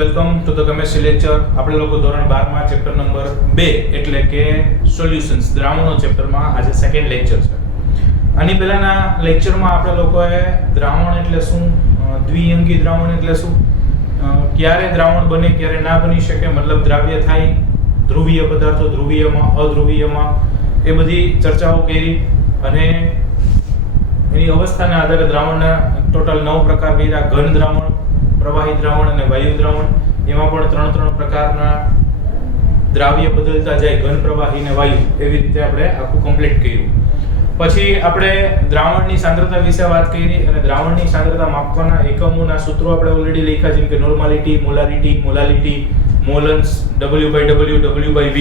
Welcome to the chemistry lecture. આપણે લોકો ધોરણ 12 માં ચેપ્ટર નંબર 2 એટલે કે સોલ્યુશન્સ દ્રાવણો ચેપ્ટરમાં આજે સેકન્ડ લેક્ચર છે. આની પહેલાના લેક્ચરમાં આપણે લોકોએ દ્રાવણ એટલે શું, દ્વિઅંગી દ્રાવણ એટલે શું, ક્યારે દ્રાવણ બને ક્યારે ના બની શકે, મતલબ દ્રાવ્ય થાય, ધ્રુવીય પદાર્થો ધ્રુવીયમાં અધ્રુવીયમાં, એ બધી ચર્ચાઓ કરી અને એની અવસ્થાના આધારે દ્રાવણના ટોટલ 9 પ્રકાર કર્યા. ઘન દ્રાવણ, પ્રવાહી દ્રાવણ અને વાયુ દ્રાવણ. એમાં પણ ત્રણ પ્રકારના દ્રાવ્ય બદલતા જાય, ઘન, પ્રવાહી અને વાયુ. એવી રીતે આપણે આખું કમ્પ્લીટ કર્યું. પછી આપણે દ્રાવણની સાંદ્રતા વિશે વાત કરી અને દ્રાવણની સાંદ્રતા માપવાના એકમોના સૂત્રો આપણે ઓલરેડી લખ્યા, જેમ કે નોર્માલિટી, મોલારિટી, મોલાલિટી, મોલન્સ, W/W, W/V,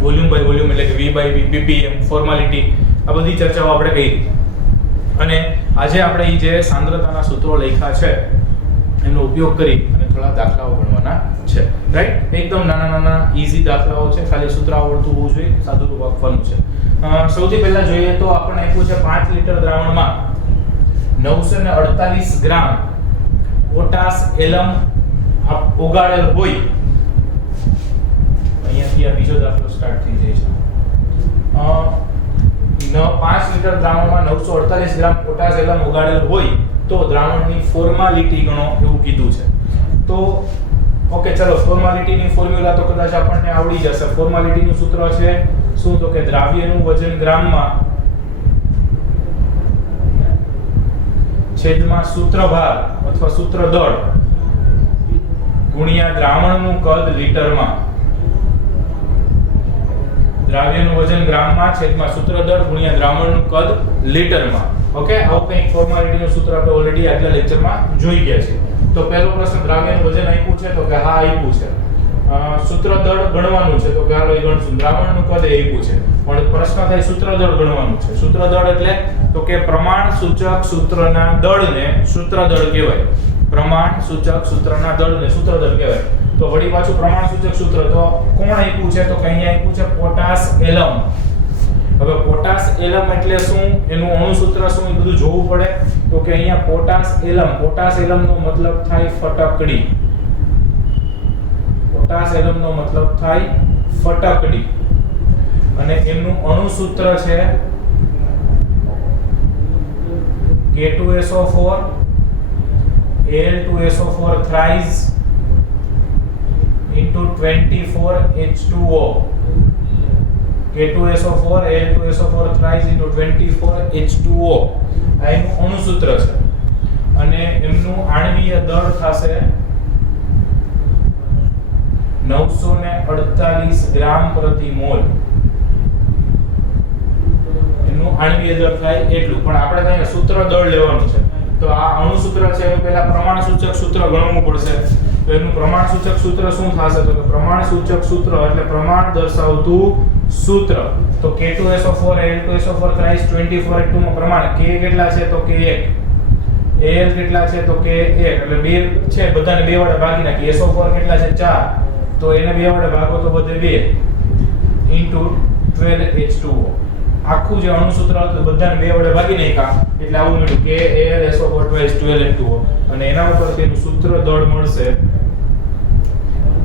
વોલ્યુમ એટલે કે V/V, ppm, ફોર્માલિટી. આ બધી ચર્ચાઓ આપણે કરી. અને આજે આપણે એ જે સાંદ્રતાના સૂત્રો લખ્યા છે એનો ઉપયોગ કરી અને થોડા દાખલાઓ ગણવાના છે. રાઈટ? એકદમ નાના ઈઝી દાખલાઓ છે, ખાલી સૂત્ર આવડતું હોવું જોઈએ, સાદું રૂપ આપવાનું છે. સૌથી પહેલા જોઈએ તો આપણને આપ્યું છે 5 લીટર દ્રાવણમાં 948 ગ્રામ પોટાશ એલમ ઓગાળેલ હોય. અહીંયાથી આ બીજો દાખલો સ્ટાર્ટ થઈ જાય છે. 5 લીટર દ્રાવણમાં 948 ગ્રામ પોટાશ એલમ ઓગાળેલ હોય તો દ્રાવણની ફોર્માલિટી ગણો એવું કીધું છે. તો ઓકે, ચલો ફોર્માલિટીની ફોર્મ્યુલા તો કદાચ આપણને આવડી જશે. ફોર્માલિટીનું સૂત્ર છે શું, તો કે દ્રાવ્યનું વજન ગ્રામમાં છેદમાં સૂત્રભાર અથવા સૂત્ર દળ ગુણ્યા દ્રાવણનું કદ લીટરમાં. દ્રાવ્યનું વજન ગ્રામમાં છેદમાં સૂત્ર દળ ગુણ્યા દ્રાવણનું કદ લીટરમાં. ઓકે, આવું કંઈક ફોર્માલિટીનું સૂત્ર આપણે ઓલરેડી આગલા લેક્ચરમાં જોઈ ગયા છે. તો પહેલો પ્રશ્ન, દ્રાવ્યનું વજન આપ્યું છે તો કે હા આપ્યું છે. સૂત્ર દળ ગણવાનું છે તો કે હાલો એ ગણશું. દ્રાવણનું કદ આપ્યું છે પણ પ્રશ્ન થાય સૂત્ર દળ ગણવાનું છે. સૂત્ર દળ એટલે તો કે પ્રમાણ સૂચક સૂત્રના દળને સૂત્ર દળ કહેવાય. પ્રમાણ સૂચક સૂત્રના દળને સૂત્ર દળ કહેવાય. તો વળી પાછું પ્રમાણ સૂચક સૂત્ર તો કોણ આપ્યું છે, તો કે અહીંયા આપ્યું છે પોટાશ એલમ. હવે પોટાશ એલમ એટલે શું, એનું અણુ સૂત્ર શું, એ બધું જોવું પડે. તો કે અહીંયા પોટાશ એલમનો મતલબ થાય ફટકડી. પોટાશ એલમનો મતલબ થાય ફટકડી અને એમનું અણુ સૂત્ર છે K2SO4 Al2SO4 thrice into 24H2O. K2SO4 Al2SO4 thrice into 24H2O. આ એનું અણુ સૂત્ર છે અને એમનું આણ્વીય દળ થશે 948 ગ્રામ પ્રતિ મોલ. એનું આણ્વીય દળ થાય એટલું. પણ આપણે ત્યાં સૂત્ર દળ લેવાનું છે. તો આ અણુ સૂત્ર છે એનું પહેલા પ્રમાણ સૂચક સૂત્ર ગણવું પડશે. તો એનું પ્રમાણ સૂચક સૂત્ર શું થશે, તો કે પ્રમાણ સૂચક સૂત્ર એટલે પ્રમાણ દર્શાવતું સૂત્ર. તો K2SO4 Al2SO4 thrice 24H2O માં પ્રમાણ K કેટલા છે, તો કે 1, Al કેટલા છે, તો કે 1 એટલે 2 છે, બધાને 2 વડે ભાગી નાખી. SO4 કેટલા છે, 4, તો એને 2 વડે ભાગો તો વધે 2 into 12H2O. આખું જે અણુ સૂત્ર હતું બધાને 2 વડે ભાગી નાખ્યા એટલે આવું મળ્યું કે AlSO4 twice 12H2O અને એના ઉપર તેનું સૂત્ર દળ મળશે.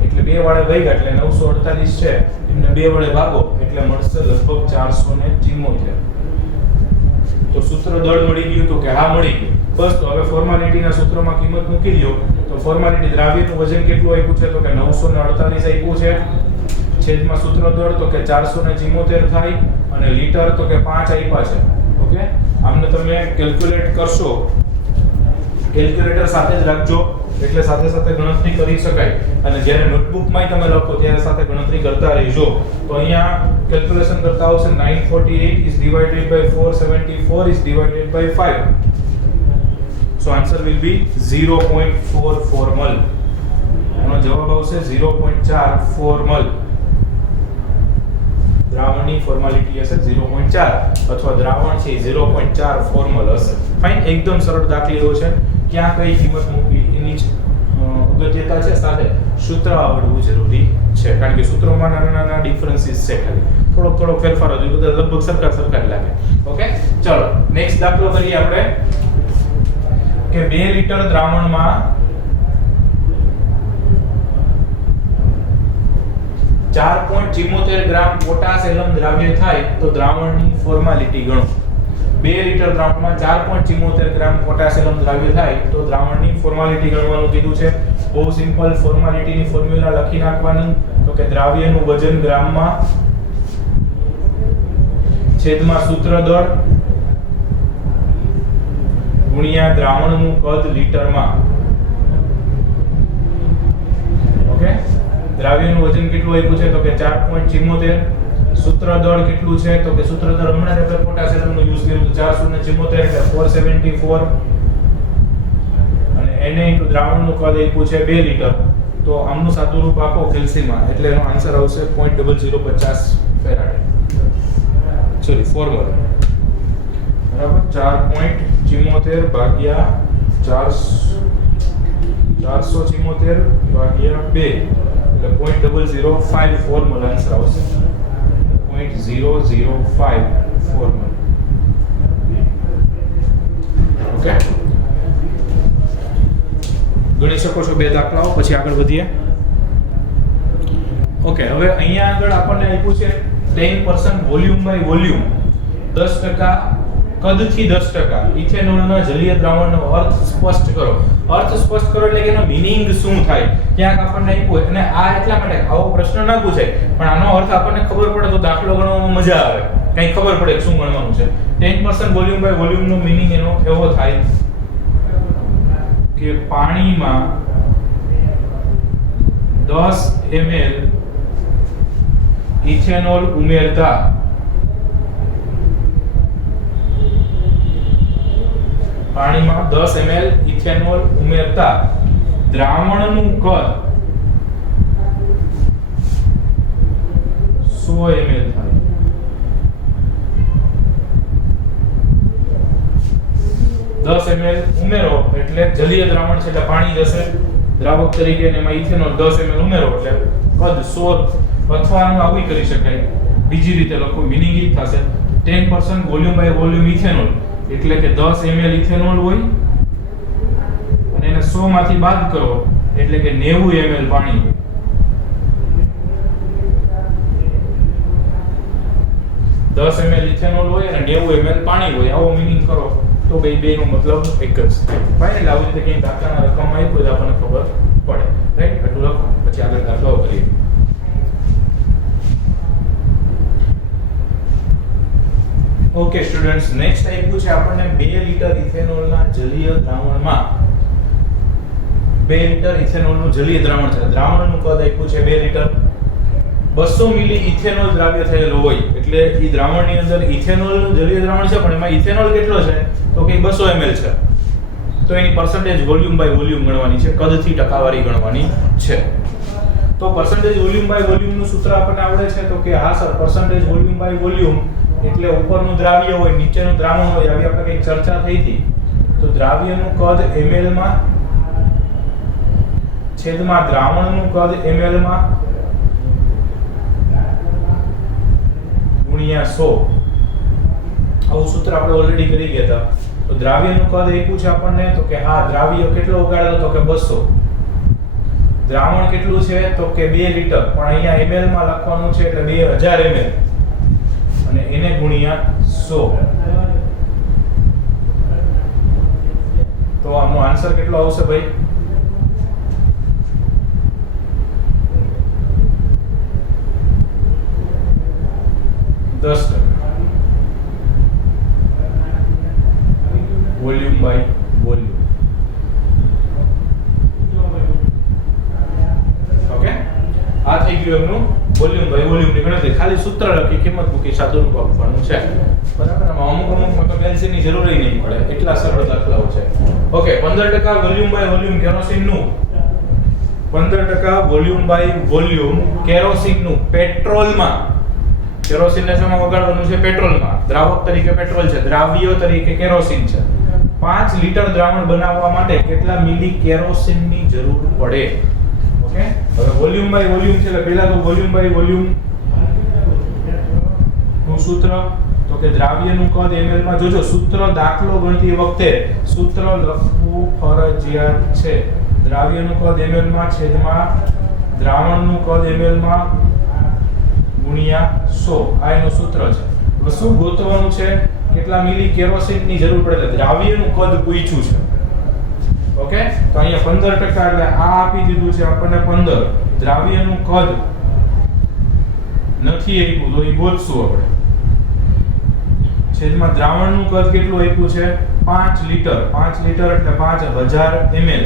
એટલે 2 વડે ભાગ્યા એટલે 948 છે, એમને 2 વડે ભાગો એટલે મળશે લગભગ 474. તો સૂત્ર દળ મળી ગયું તો કે હા મળી ગયું. બસ, તો હવે ફોર્માલિટીના સૂત્રમાં કિંમત મૂકી દો. તો ફોર્માલિટી દ્રાવ્યનું વજન કેટલું આપ્યું છે, તો કે 948 આપ્યું છે, છેદમાં સૂત્ર દળ તો કે 474 થાય અને લીટર તો કે 5 આપ્યા છે. ઓકે, આમને તમે કેલ્ક્યુલેટ કરશો, કેલ્ક્યુલેટર સાથે જ રાખજો એટલે સાથે સાથે ગણતરી કરી શકાય. અને જ્યારે નોટબુકમાં તમે લખો ત્યારે સાથે ગણતરી કરતા રહેજો. તો અહીંયા કેલ્ક્યુલેશન કરતા આવશે 948 is divided by 474 is divided by 5. So answer will be 0.44 mol. એનો જવાબ આવશે 0.44 mol. દ્રાવણની ફોર્માલિટી હશે 0.4 અથવા દ્રાવણ છે 0.44 mol હશે. ફાઇન, એકદમ સરળ દાખલીઓ છે. ક્યાં કઈ કિંમત મૂકવી એની અગત્યતા છે, સાથે સૂત્ર આવડવું જરૂરી છે કારણ કે સૂત્રોમાં નાના ડિફરન્સીસ છે, ખાલી થોડોક ફેરફાર હોય, બધા લગભગ સરખા જ લાગે. ઓકે, ચલો નેક્સ્ટ દાખલો કરીએ આપણે કે 2 લીટર દ્રાવણમાં 4.74 ગ્રામ પોટાશ એલમ દ્રાવ્ય થાય તો દ્રાવણની ફોર્માલિટી ગણો. 2 લિટર દ્રાવણમાં 4.74 ગ્રામ પોટાશ એલમ દ્રાવ્ય થાય તો દ્રાવણની ફોર્માલિટી ગણવાનું કીધું છે. બહુ સિમ્પલ ફોર્માલિટીની ફોર્મ્યુલા લખી નાખવાની તો કે દ્રાવ્યનું વજન ગ્રામમાં છેદમાં સૂત્ર દળ ગુણ્યા દ્રાવણનું કદ લીટરમાં. ઓકે, દ્રાવ્યનું વજન કેટલું આપ્યું છે તો કે 4.74. સૂત્ર દળ કેટલું છે તો કે સૂત્ર દળ હમણાં જ આપણે પોટાશિયમનો યુઝ કર્યું તો 474 એટલે 474 અને Na દ્રાવણનું કદ આપ્યું છે 2 લિટર તો આમનું સાદું રૂપ આપો કેલ્સીમાં એટલે એનો આન્સર આવશે 0.0050 ફેરાડે. સોરી ફોર્મ્યુલા બરાબર 4.74 ભાગ્યા 474 ભાગ્યા 2 એટલે 0.005 ફોર્મ્યુલા આન્સર આવશે. 0.005 ફોર્મ્યુલા. ઓકે, ગણી શકો છો બે દાખલાઓ, પછી આગળ વધીએ. ઓકે, હવે અહીંયા આગળ આપણને આપ્યું છે 10% વોલ્યુમ બાય વોલ્યુમ 10% કદથી 10% ઇથેનોલના જલીય દ્રાવણનો અર્થ સ્પષ્ટ કરો. અર્થ સ્પષ્ટ કરો એટલે કે એનો મીનિંગ શું થાય ક્યાંક આપણને આપ્યું અને આ એટલા માટે આવો પ્રશ્ન ના પૂછાય પણ આનો અર્થ આપણને ખબર પડે તો દાખલો ગણવામાં મજા આવે, કંઈ ખબર પડે કે શું ગણવાનું છે. 10% વોલ્યુમ બાય વોલ્યુમનો મીનિંગ એનો એવો થાય કે પાણીમાં 10 ml ઇથેનોલ ઉમેરતા પાણીમાં 10 ml ઇથેનોલ ઉમેરતા દ્રાવણનું કદ 100 ml થાય. દસ ml ઉમેરો એટલે જલીય દ્રાવણ છે એટલે પાણી જશે દ્રાવક તરીકે અને એમાં ઇથેનોલ 10 ml ઉમેરો એટલે કદ 100 અથવા આવું કરી શકાય. બીજી રીતે લખો મીનિંગ ઈ થશે 10% વોલ્યુમ બાય વોલ્યુમ ઇથેનોલ એટલે કે 10 ml ઇથેનોલ હોય અને એને 100 માંથી બાદ કરો એટલે કે 90 ml પાણી હોય. 10 ml ઇથેનોલ હોય અને 90 ml પાણી હોય આવો મીનિંગ કરો તો બેનો મતલબ એક જ. ફાઇનલ આવી રીતે કંઈ દાખલાના રકમમાં આપ્યું તો આપણને ખબર પડે. રાઈટ, એટલું લખો પછી આગળ દાખલાઓ કરીએ. ઓકે સ્ટુડન્ટ્સ, નેક્સ્ટ આપ્યું છે આપણને 2 લિટર ઇથેનોલના જલીય દ્રાવણમાં 2 લિટર ઇથેનોલનું જલીય દ્રાવણ છે. દ્રાવણનું કદ આપ્યું છે 2 લિટર. 200 મિલી ઇથેનોલ દ્રાવ્ય થયેલું હોય એટલે એ દ્રાવણની અંદર ઇથેનોલનું જલીય દ્રાવણ છે પણ એમાં ઇથેનોલ કેટલો છે તો કે 200 ml છે તો એની પર્સન્ટેજ વોલ્યુમ બાય વોલ્યુમ ગણવાની છે, કદથી ટકાવારી ગણવાની છે. તો પર્સન્ટેજ વોલ્યુમ બાય વોલ્યુમનું સૂત્ર આપણને આવડે છે તો કે હા sir percentage volume by volume એટલે ઉપરનું દ્રાવ્ય હોય નીચેનું દ્રાવણ હોય આવી આપણે કંઈક ચર્ચા થઈ હતી. તો દ્રાવ્યનું કદ ml માં છેદમાં દ્રાવણનું કદ ml માં ગુણ્યા 100. આવું સૂત્ર આપણે ઓલરેડી કરી ગયા હતા. તો દ્રાવ્યનું કદ આપ્યું છે આપણને તો કે હા દ્રાવ્ય કેટલો ઉગાડેલો તો કે 200. દ્રાવણ કેટલું છે તો કે 2 લિટર પણ અહીંયા ml માં લખવાનું છે એટલે 2000 ml અને એને ગુણ્યા 100. તો આનો આન્સર કેટલો આવશે ભાઈ? 10% વોલ્યુમ બાય વોલ્યુમ. ઓકે, આ થઈ ગયું એમનું વોલ્યુમ બાય વોલ્યુમની ગણતરી. ખાલી સૂત્ર લખી કિંમત મૂકી સાદું રૂપ આપવાનું છે. બરાબર, અમુકમાં તો કેલ્સીની જરૂર નહીં પડે એટલા સરળ દાખલાઓ છે. ઓકે, 15% વોલ્યુમ બાય વોલ્યુમ કેરોસીનનું 15% વોલ્યુમ બાય વોલ્યુમ કેરોસીનનું પેટ્રોલમાં. કેરોસીનને શેમાં વગાડવાનું છે? પેટ્રોલમાં. દ્રાવક તરીકે પેટ્રોલ છે, દ્રાવ્ય તરીકે કેરોસીન છે. 5 લિટર દ્રાવણ બનાવવા માટે કેટલા મિલી કેરોસીનની જરૂર પડે? ઓકે, હવે વોલ્યુમ બાય વોલ્યુમ છે એટલે પહેલા તો વોલ્યુમ બાય વોલ્યુમ નું સૂત્ર તો કે દ્રાવ્યનું કદ ml માં. જોજો સૂત્ર દાખલો ગણતી વખતે સૂત્ર લખવું ફરજિયાત છે. દ્રાવ્યનું કદ ml માં છેદમાં દ્રાવણનું કદ ml માં ગુણ્યા 100 આ એનું સૂત્ર છે. હવે શું ગોતવાનું છે? કેટલા મિલી કેરોસીનની જરૂર પડે? દ્રાવ્યનું કદ પૂછ્યું છે. ઓકે, તો અહીંયા 15% એટલે આ આપી દીધું છે આપણને 15. દ્રાવ્યનું કદ નથી આપ્યું તો એ ગોતશું આપણે. છેદમાં દ્રાવણનું કદ કેટલું આપ્યું છે? 5 લિટર. 5 લિટર એટલે 5000 ml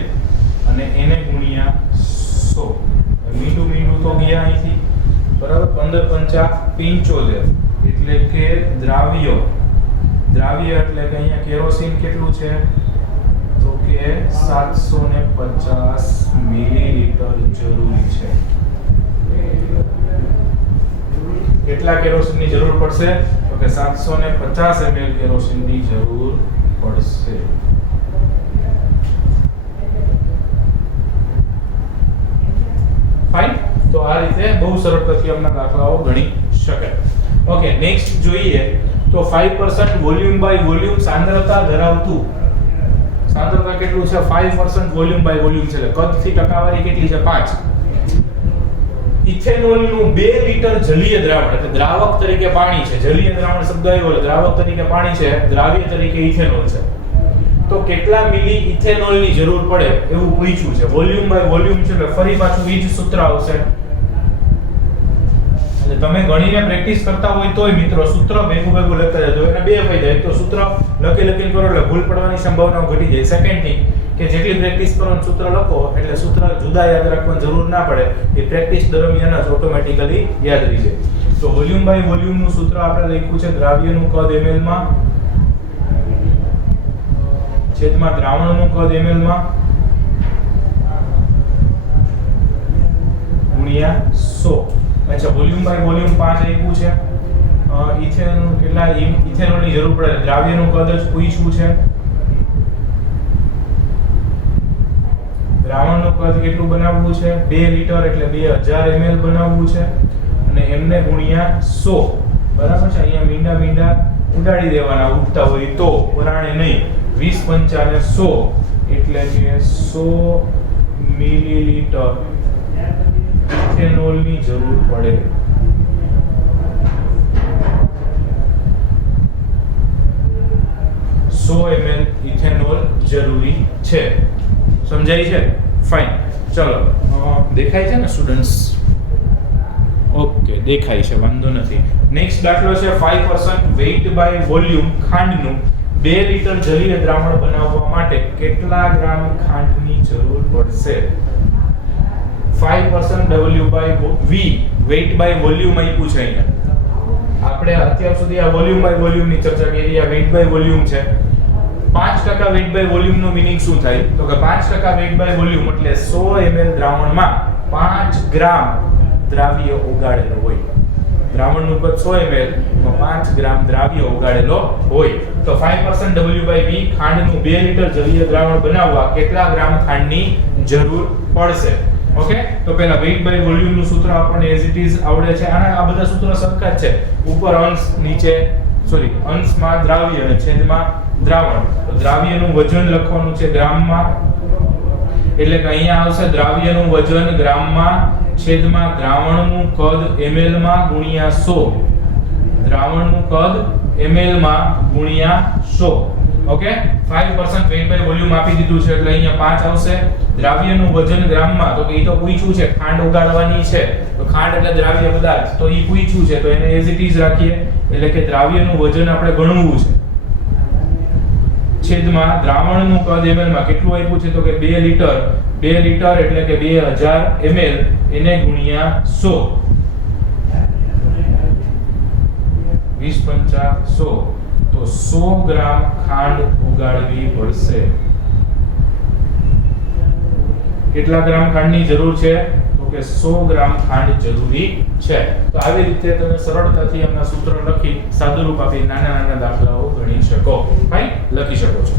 અને એને ગુણ્યા 100. મીંડું તો ગયા અહીંથી, બરાબર. 15 5 75 એટલે કે દ્રાવ્ય એટલે કે અહીંયા કેરોસીન કેટલું છે? તો કે 750 મિલીલીટર જરૂરી છે. કેટલા કેરોસીનની જરૂર પડશે? તો કે 750 ml કેરોસીનની જરૂર પડશે. ફાઇન. તો આ રીતે બહુ સરળતાથી આપણા દાખલાઓ ગણી શકાય. ઓકે, નેક્સ્ટ જોઈએ તો 5% વોલ્યુમ બાય વોલ્યુમ સાંદ્રતા ધરાવતું. સાંદ્રતા કેટલું છે? 5% વોલ્યુમ બાય વોલ્યુમ છે. એટલે કદથી ટકાવારી કેટલી છે? 5. ઇથેનોલનું 2 લિટર જલીય દ્રાવણ, એટલે દ્રાવક તરીકે પાણી છે. જલીય દ્રાવણ શબ્દ આવ્યો એટલે દ્રાવક તરીકે પાણી છે, દ્રાવ્ય તરીકે ઇથેનોલ છે. તો કેટલા મિલી ઇથેનોલની જરૂર પડે એવું પૂછ્યું છે. વોલ્યુમ બાય વોલ્યુમ છે એટલે ફરી પાછું ઈ જ સૂત્ર આવશે. એટલે તમે ગણીને પ્રેક્ટિસ કરતા હોય તોય મિત્રો સૂત્ર ભેગું લખતા જજો. એને બે ફાયદા. એક તો સૂત્ર લખી કરો એટલે ભૂલ પડવાની સંભાવના ઘટી જાય. સેકન્ડ થિંગ કે જેટલી પ્રેક્ટિસ કરો અને સૂત્ર લખો એટલે સૂત્ર જુદા યાદ રાખવાની જરૂર ના પડે. એ પ્રેક્ટિસ દરમિયાન જ ઓટોમેટિકલી યાદ રહી જાય. તો વોલ્યુમ બાય વોલ્યુમનું સૂત્ર આપણે લખ્યું છે દ્રાવ્યનું કદ ml માં છેદમાં દ્રાવણનું કદ ml માં ગુણ્યા 100. અચ્છા, વોલ્યુમ બાય વોલ્યુમ 5 આપ્યું છે. ઇથેનોલ કેટલા ઇથેનોલની જરૂર પડે? દ્રાવ્યનું કદ જ પૂછ્યું છે. દ્રાવણનું કદ કેટલું બનાવવું છે? 2 લિટર એટલે 2000 ml બનાવવું છે અને એમને ગુણ્યા 100. બરાબર છે. અહીંયા મીંડા ઉડાડી દેવાના ઉડતા હોય તો, પરાણે નહીં. 20 5 100 એટલે કે 100 મિલીલીટર ઇથેનોલની જરૂર પડે. ml ઇથેનોલ જરૂરી છે. સમજાય છે? ફાઇન. ચલો, દેખાય છે ને સ્ટુડન્ટ્સ? ઓકે, દેખાય છે, વાંધો નથી. નેક્સ્ટ દાખલો છે 5% વેઇટ બાય વોલ્યુમ ખાંડનું 2 લિટર જલીય દ્રાવણ બનાવવા માટે કેટલા ગ્રામ ખાંડની જરૂર પડશે? 5% W by V weight by volume આપ્યું છે અહીંયા. આપણે અત્યાર સુધી આ વોલ્યુમ બાય વોલ્યુમ ની ચર્ચા કરી. આ વેઇટ બાય વોલ્યુમ છે. 5% વેઇટ બાય વોલ્યુમ નો મીનિંગ શું થાય? તો કે 5% વેઇટ બાય વોલ્યુમ એટલે 100 ml દ્રાવણમાં 5 ગ્રામ દ્રાવ્ય ઓગાળેલો હોય. દ્રાવણનું કદ 100 ml માં 5 ગ્રામ દ્રાવ્ય ઓગાળેલો હોય. તો 5% W by V ખાંડનું 2 લિટર જલીય દ્રાવણ બનાવવા કેટલા ગ્રામ ખાંડની જરૂર પડશે? ઓકે, તો પહેલા વેઇટ બાય વોલ્યુમ નું સૂત્ર આપણને એઝ ઇટ ઇઝ આવડે છે. આ બધા સૂત્રો સરખા જ છે. ઉપર અંશ, નીચે અંશમાં દ્રાવ્ય અને છેદમાં દ્રાવણ. તો દ્રાવ્યનું વજન લખવાનું છે ગ્રામમાં, એટલે કે અહીંયા આવશે દ્રાવ્યનું વજન ગ્રામમાં છેદમાં દ્રાવણનું કદ ml માં ગુણ્યા 100. દ્રાવણનું કદ ml માં ગુણ્યા 100. ઓકે, 5% વેઇટ બાય વોલ્યુમ આપી દીધું છે એટલે અહીંયા 5 આવશે. દ્રાવ્યનું વજન ગ્રામમાં, તો એ તો પૂછ્યું છે, ખાંડ ઓગાળવાની છે તો ખાંડ એટલે દ્રાવ્ય પદાર્થ, તો એ પૂછ્યું છે તો એને એઝ ઇટ ઇઝ રાખીએ. એટલે કે દ્રાવ્યનું વજન આપણે ગણવું છે. છેદમાં દ્રાવણનું કદ ml માં કેટલું આપ્યું છે? તો કે 2 લિટર. 2 લિટર એટલે કે 2000 ml એને ગુણ્યા 100. 20 5 100 તો 100 ગ્રામ ખાંડ ઓગાળવી પડશે. કેટલા ગ્રામ ખાંડની જરૂર છે? તો કે 100 ગ્રામ ખાંડ જરૂરી છે. તો આવી રીતે તમે સરળતાથી એમના સૂત્ર લખી સાદુરૂપ આપી નાના દાખલાઓ ગણી શકો. ફાઇન, લખી શકો છો.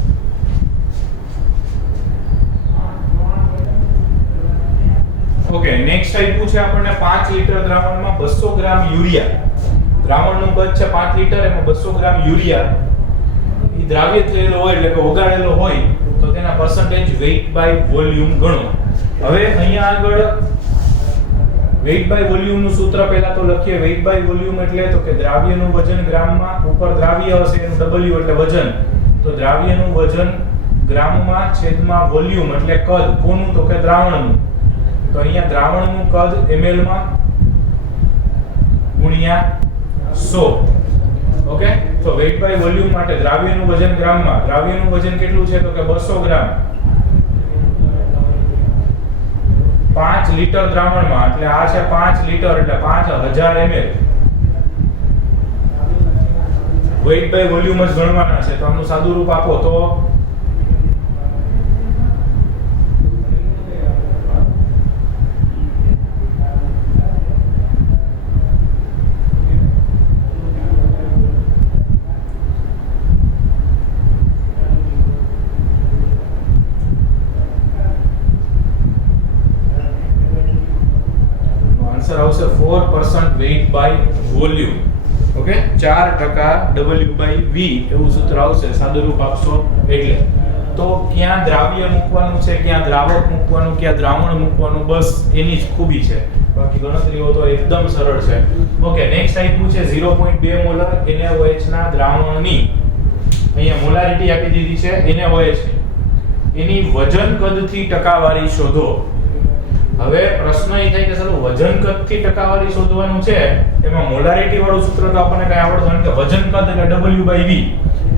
ઓકે, નેક્સ્ટ આપ્યું છે આપણને 5 લિટર દ્રાવણમાં 200 ગ્રામ યુરિયા. દ્રાવણનું કદ છે 5 લિટર, એમાં 200 ગ્રામ યુરિયા એ દ્રાવ્ય થયેલો હોય એટલે કે ઓગાળેલો હોય તો તેના પર્સન્ટેજ વેઇટ બાય વોલ્યુમ ગણો. હવે અહીંયા આગળ વેઇટ બાય વોલ્યુમ નું સૂત્ર પહેલા તો લખીએ. વેઇટ બાય વોલ્યુમ એટલે તો કે દ્રાવ્યનું વજન ગ્રામમાં, ઉપર દ્રાવ્ય હશે એનું W એટલે વજન, તો દ્રાવ્યનું વજન ગ્રામમાં છેદમાં વોલ્યુમ એટલે કદ. કોનું? તો કે દ્રાવણનું. તો અહીંયા દ્રાવણનું કદ ml માં ગુણ્યા 100. ઓકે, તો વેઇટ બાય વોલ્યુમ માટે દ્રાવ્યનું વજન ગ્રામમાં, દ્રાવ્યનું વજન કેટલું છે તો કે 200 ગ્રામ 5 લિટર દ્રાવણમાં, એટલે આ છે 5 લિટર એટલે 5000 ml. વેઇટ બાય વોલ્યુમ જ ગણવાના છે, તો આનું સાદું રૂપ આપો તો આન્સર આવશે 4% weight by volume. Okay, 4% W by V એવું સૂત્ર આવશે, સાદું રૂપ આપશો એટલે. તો ક્યાં દ્રાવ્ય મૂકવાનું છે, ક્યાં દ્રાવક મૂકવાનું, ક્યાં દ્રાવણ મૂકવાનું, બસ એની જ ખૂબી છે. બાકી ગણતરીઓ તો એકદમ સરળ છે. ઓકે, નેક્સ્ટ આપ્યું છે 0.2 મોલર NaOH ના દ્રાવણની, અહીંયા મોલારિટી આપી દીધી છે NaOH ની, એની વજન કદથી ટકાવારી શોધો. હવે પ્રશ્ન એ થાય કે ચાલો વજન કદથી ટકાવારી શોધવાનું છે, એમાં મોલારિટી વાળું સૂત્ર તો આપણને કઈ આવડતું નથી, કે વજન કદ એટલે W/V.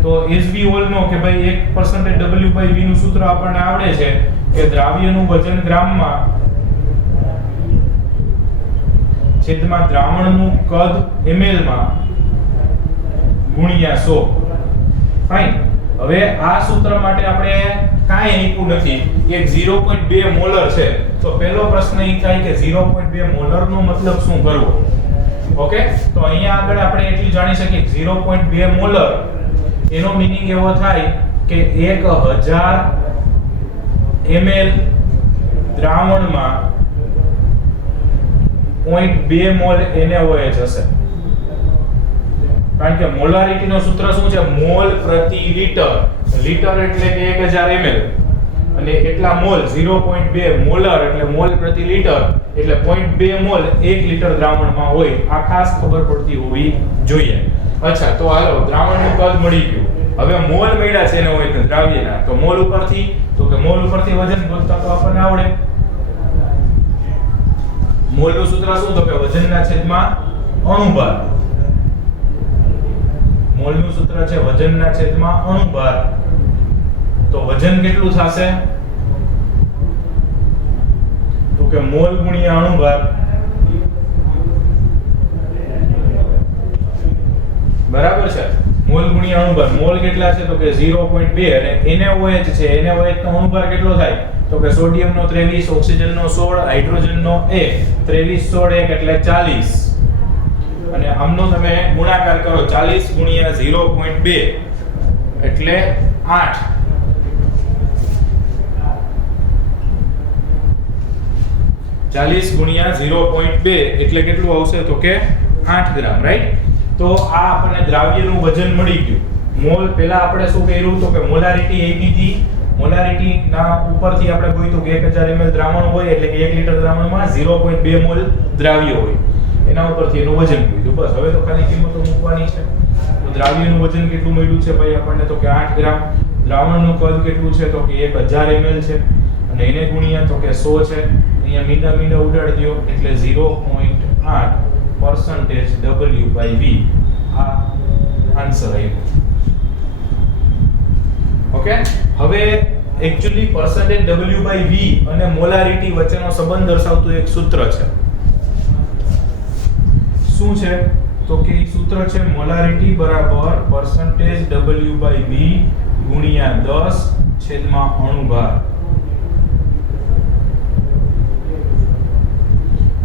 તો as we all know કે ભાઈ 1% W/V નું સૂત્ર આપણને આવડે છે કે દ્રાવ્યનું વજન ગ્રામમાં છેદમાં દ્રાવણનું કદ ml માં ગુણ્યા 100. ફાઇન. હવે આ સૂત્ર માટે આપણે કાંઈ આપ્યું નથી, એક 0.2 મોલર છે. તો પહેલો પ્રશ્ન એ થાય કે 0.2 મોલર નો મતલબ શું કરવો. ઓકે, તો અહીંયા આગળ આપણે એટલું જાણી શકીએ કે 0.2 મોલર એનો મીનિંગ એવો થાય કે 1000 ml દ્રાવણમાં 0.2 મોલ NaOH હશે. કારણ કે મોલારિટી નું સૂત્ર શું છે? મોલ પ્રતિ લિટર. લિટર એટલે કે 1000 ml અને કેટલા મોલ? 0.2 મોલર એટલે મોલ પ્રતિ લિટર, એટલે 0.2 મોલ 1 લિટર દ્રાવણમાં હોય. આ ખાસ ખબર પડતી હોવી જોઈએ. અચ્છા, તો હાલો દ્રાવણનું કદ મળી ગયું. હવે મોલ મળ્યા છે એને હોય દ્રાવ્યના, તો મોલ ઉપરથી વજન ગોતતા તો આપણને આવડે. મોલનું સૂત્ર શું? તો કે વજનના છેદમાં અણુભાર. મોલનું સૂત્ર છે વજનના છેદમાં અણુભાર. તો વજન કેટલું થશે? તો કે મોલ ગુણ્યા અણુભાર. બરાબર છે? મોલ ગુણ્યા અણુભાર. મોલ કેટલા છે? તો કે 0.2 અને NaOH છે. NaOH નો અણુભાર કેટલો થાય? તો કે સોડિયમનો 23, ઓક્સિજનનો 16, હાઇડ્રોજનનો 1, 23 16 1 એટલે 40. અને આમનો તમે ગુણાકાર કરો, 40 ગુણ્યા 0.2 એટલે 8. 40 ગુણ્યા 0.2 એટલે કેટલું આવશે? તો કે 8 ગ્રામ. રાઈટ? તો આ આપણને દ્રાવ્યનું વજન મળી ગયું. મોલ પહેલા આપણે શું કર્યું? તો કે મોલારિટી આપી હતી. મોલારિટી ના ઉપરથી આપણે ગોઈતું કે 1000 ml દ્રાવણ હોય એટલે કે 1 લિટર દ્રાવણમાં 0.2 મોલ દ્રાવ્ય હોય. એના ઉપરથી એનું વજન કીધું. બસ હવે તો ખાલી કિંમતો મૂકવાની છે. તો દ્રાવ્યનું વજન કેટલું મળ્યું છે ભાઈ આપણને? તો કે 8 ગ્રામ. દ્રાવણનું કદ કેટલું છે? તો કે 1000 ml છે અને એને ગુણ્યા તો કે 100 છે. અહીંયા મીંડા ઉડાડી દો એટલે 0.8% W/V. આ આન્સર આવ્યો. ઓકે, હવે એક્ચ્યુઅલી percentage W/V અને મોલારિટી વચ્ચેનો સંબંધ દર્શાવતું એક સૂત્ર છે. શું છે? તો કે એ સૂત્ર છે મોલારિટી બરાબર percentage W/V ગુણ્યા 10 છેદમાં અણુભાર.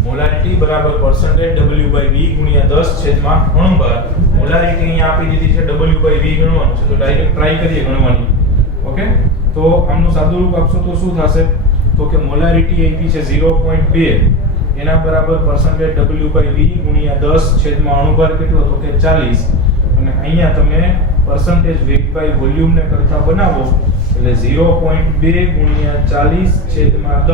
મોલારિટી બરાબર percentage W/V ગુણ્યા 10 છેદમાં અણુભાર. મોલારિટી અહીંયા આપી દીધી છે, W/V ગણવાનું છે, તો ડાયરેક્ટ ટ્રાય કરીએ ગણવાની. ઓકે, તો આમનું સાદું રૂપ આપશો તો શું થશે? તો કે મોલારિટી આપી છે 0.2, એના બરાબર percentage W/V ગુણ્યા 10 છેદમાં અણુભાર કેટલો? તો કે 40. અને અહીંયા તમે percentage weight by volume ને કરતા બનાવો એટલે 0.2 ગુણ્યા 40 છેદમાં 10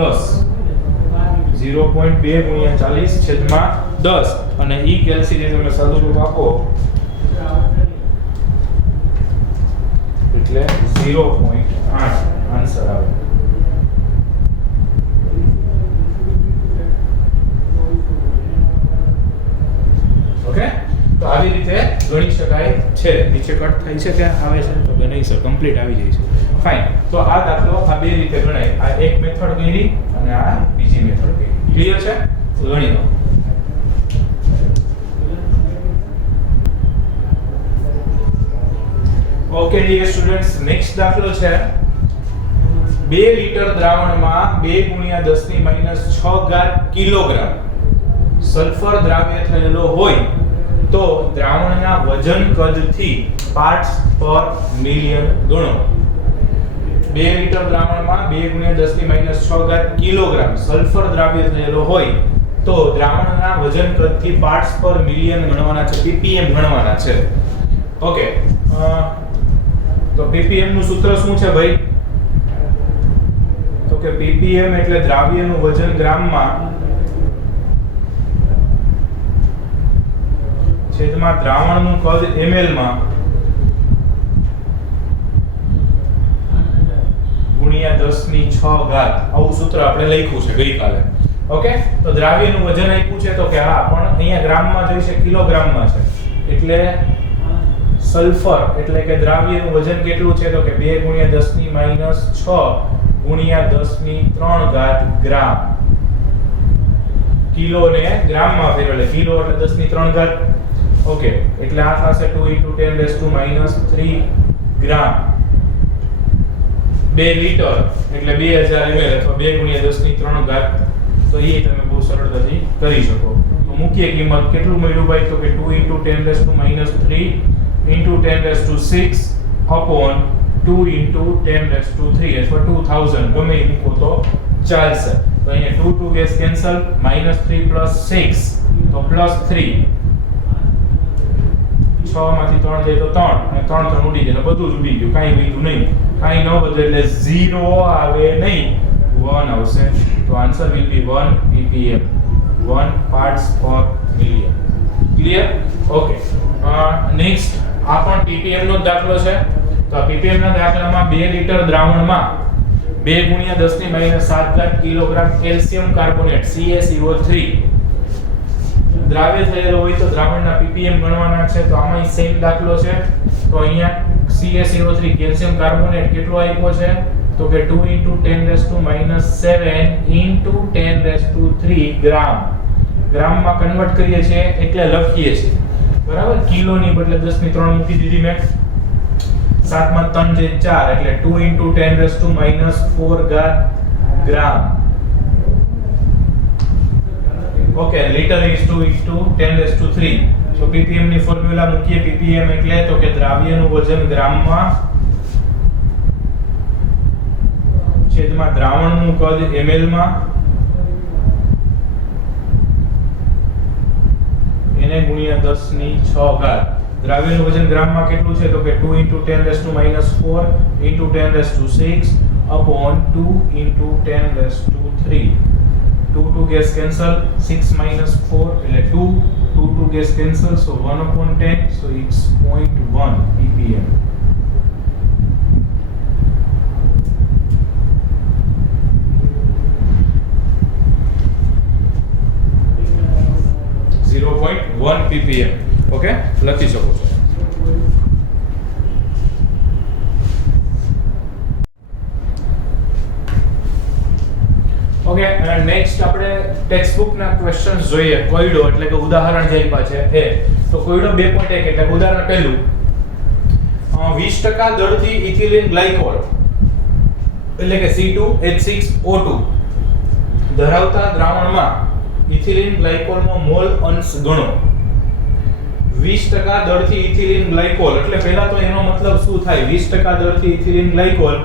0.2 ગુણ્યા 40 છેદમાં 10 અને ઈ કેલ્સી ને તમે સાદુરૂપ આપો એટલે 0.8 આન્સર આવે. ઓકે, તો આવી રીતે ગણી શકાય છે. નીચે કટ થાય છે કે આવે છે તો કે નહીં સર, કમ્પ્લીટ આવી જાય છે. ફાઇન. તો આ દાખલો આ બે રીતે ગણાય. આ એક મેથડ કરી અને આ બીજી મેથડ કરી. ક્લિયર છે? તો ગણી લો. ઓકે ડિયર સ્ટુડન્ટ્સ, નેક્સ્ટ દાખલો છે 2 લીટર દ્રાવણમાં 2 ગુણ્યા 10 ની માઈનસ 6 ઘાત કિલોગ્રામ સલ્ફર દ્રાવ્ય થયેલો હોય તો દ્રાવણના વજન કદથી પાર્ટ્સ પર મિલિયન ગણો. 2 લીટર દ્રાવણમાં 2 ગુણ્યા 10 ની માઈનસ 6 ઘાત કિલોગ્રામ સલ્ફર દ્રાવ્ય થયેલો હોય તો દ્રાવણના વજન કદથી પાર્ટ્સ પર મિલિયન ગણવાના છે, ppm ગણવાના છે. ઓકે, તો ppm નું સૂત્ર શું છે ભાઈ? તો કે ppm એટલે દ્રાવ્યનું વજન ગ્રામમાં છેદમાં દ્રાવણનું કદ ml માં ગુણ્યા 10 ની 6 ઘાત. આવું સૂત્ર આપણે લખ્યું છે ગઈકાલે. ઓકે, તો દ્રાવ્યનું વજન આપ્યું છે તો કે હા, પણ અહીંયા ગ્રામમાં જોઈ છે, કિલોગ્રામમાં છે. એટલે સલ્ફર એટલે કે દ્રાવ્યનું વજન કેટલું છે? તો કે 2 ગુણ્યા 10 ની માઈનસ 6 ગુણ્યા 10 ની 3 ઘાત ગ્રામ. કિલો ને ગ્રામમાં ફેરવો એટલે કિલો એટલે 10 ની 3 ઘાત. ઓકે, એટલે આ થશે 2 * 10⁻³ ગ્રામ. 2 લીટર એટલે 2000 ml અથવા 2 ગુણ્યા 10 ની 3 ઘાત. તો એ તમે બહુ સરળતાથી કરી શકો. તો મુખ્ય કિંમત કેટલું મળ્યું ભાઈ? તો કે 2 * 10⁻³ into 10⁻6 upon 2 into 10⁻³ અથવા 2000 ગમે એ મૂકો તો ચાલશે. તો અહીંયા 2 ગેસ કેન્સલ, -3 + 6 તો +3, 6 માંથી 3 જાય તો 3 અને 3 3 ઉડી જાય તો બધું જ ઉડી ગયું, કાંઈ વધ્યું નહીં. કાંઈ ન વધે એટલે 0 આવે નહીં, 1 આવશે. તો answer will be 1 ppm, 1 parts per million. Clear? Okay, next આ પણ ppm નો દાખલો છે. તો આ ppm ના દાખલામાં 2 લીટર દ્રાવણમાં 2 ગુણ્યા 10 ની માઈનસ 7 ઘાત કિલોગ્રામ કેલ્શિયમ કાર્બોનેટ CaCO3 દ્રાવ્ય થયેલો હોય તો દ્રાવણના ppm ગણવાના છે. તો આમાં સેમ દાખલો છે. તો અહીંયા CaCO3 કેલ્શિયમ કાર્બોનેટ કેટલો આપ્યો છે? તો કે 2 * 10⁻7 * 10⁻³ ગ્રામ. ગ્રામમાં કન્વર્ટ કરીએ છીએ એટલે લખીએ છીએ, બરાબર? કિલો ની બદલે 10 ની 3 મૂકી દીધી મેં. 7 માં 3 જે 4 એટલે 2 * 10⁻⁴ ગ્રામ. Okay, litre is 2 * 10⁻³ so ppm ની ફોર્મ્યુલા મૂકીએ. ppm એટલે તો કે દ્રાવ્યનું વજન ગ્રામમાં છેદમાં દ્રાવણનું કદ ml માં એને ગુણ્યા 10 ની 6 ઘાત. દ્રાવ્યનું વજન ગ્રામમાં કેટલું છે? તો કે 2 * 10⁻⁴ into 10⁻6 upon 2 * 10⁻³ 2 ગેસ કેન્સલ, 6 - 4 એટલે 2 gas cancel, so 1/10, so it's 0.1 ppm. ppm. Okay, લખી શકો છો. ઓકે, નેક્સ્ટ આપણે ટેક્સ્ટ બુક ના ક્વેશ્ચન્સ જોઈએ. કોયડો એટલે કે ઉદાહરણ જે આપ્યા છે એ. તો કોયડો 2.1 એટલે ઉદાહરણ પહેલું 20% દળથી ઇથિલિન ગ્લાયકોલ એટલે કે C2H6O2 ધરાવતા દ્રાવણમાં ઇથિલિન ગ્લાયકોલનો મોલ અંશ ગણો. 20% દળથી ઇથિલિન ગ્લાયકોલ એટલે પહેલા તો એનો મતલબ શું થાય? 20% દળથી ઇથિલિન ગ્લાયકોલ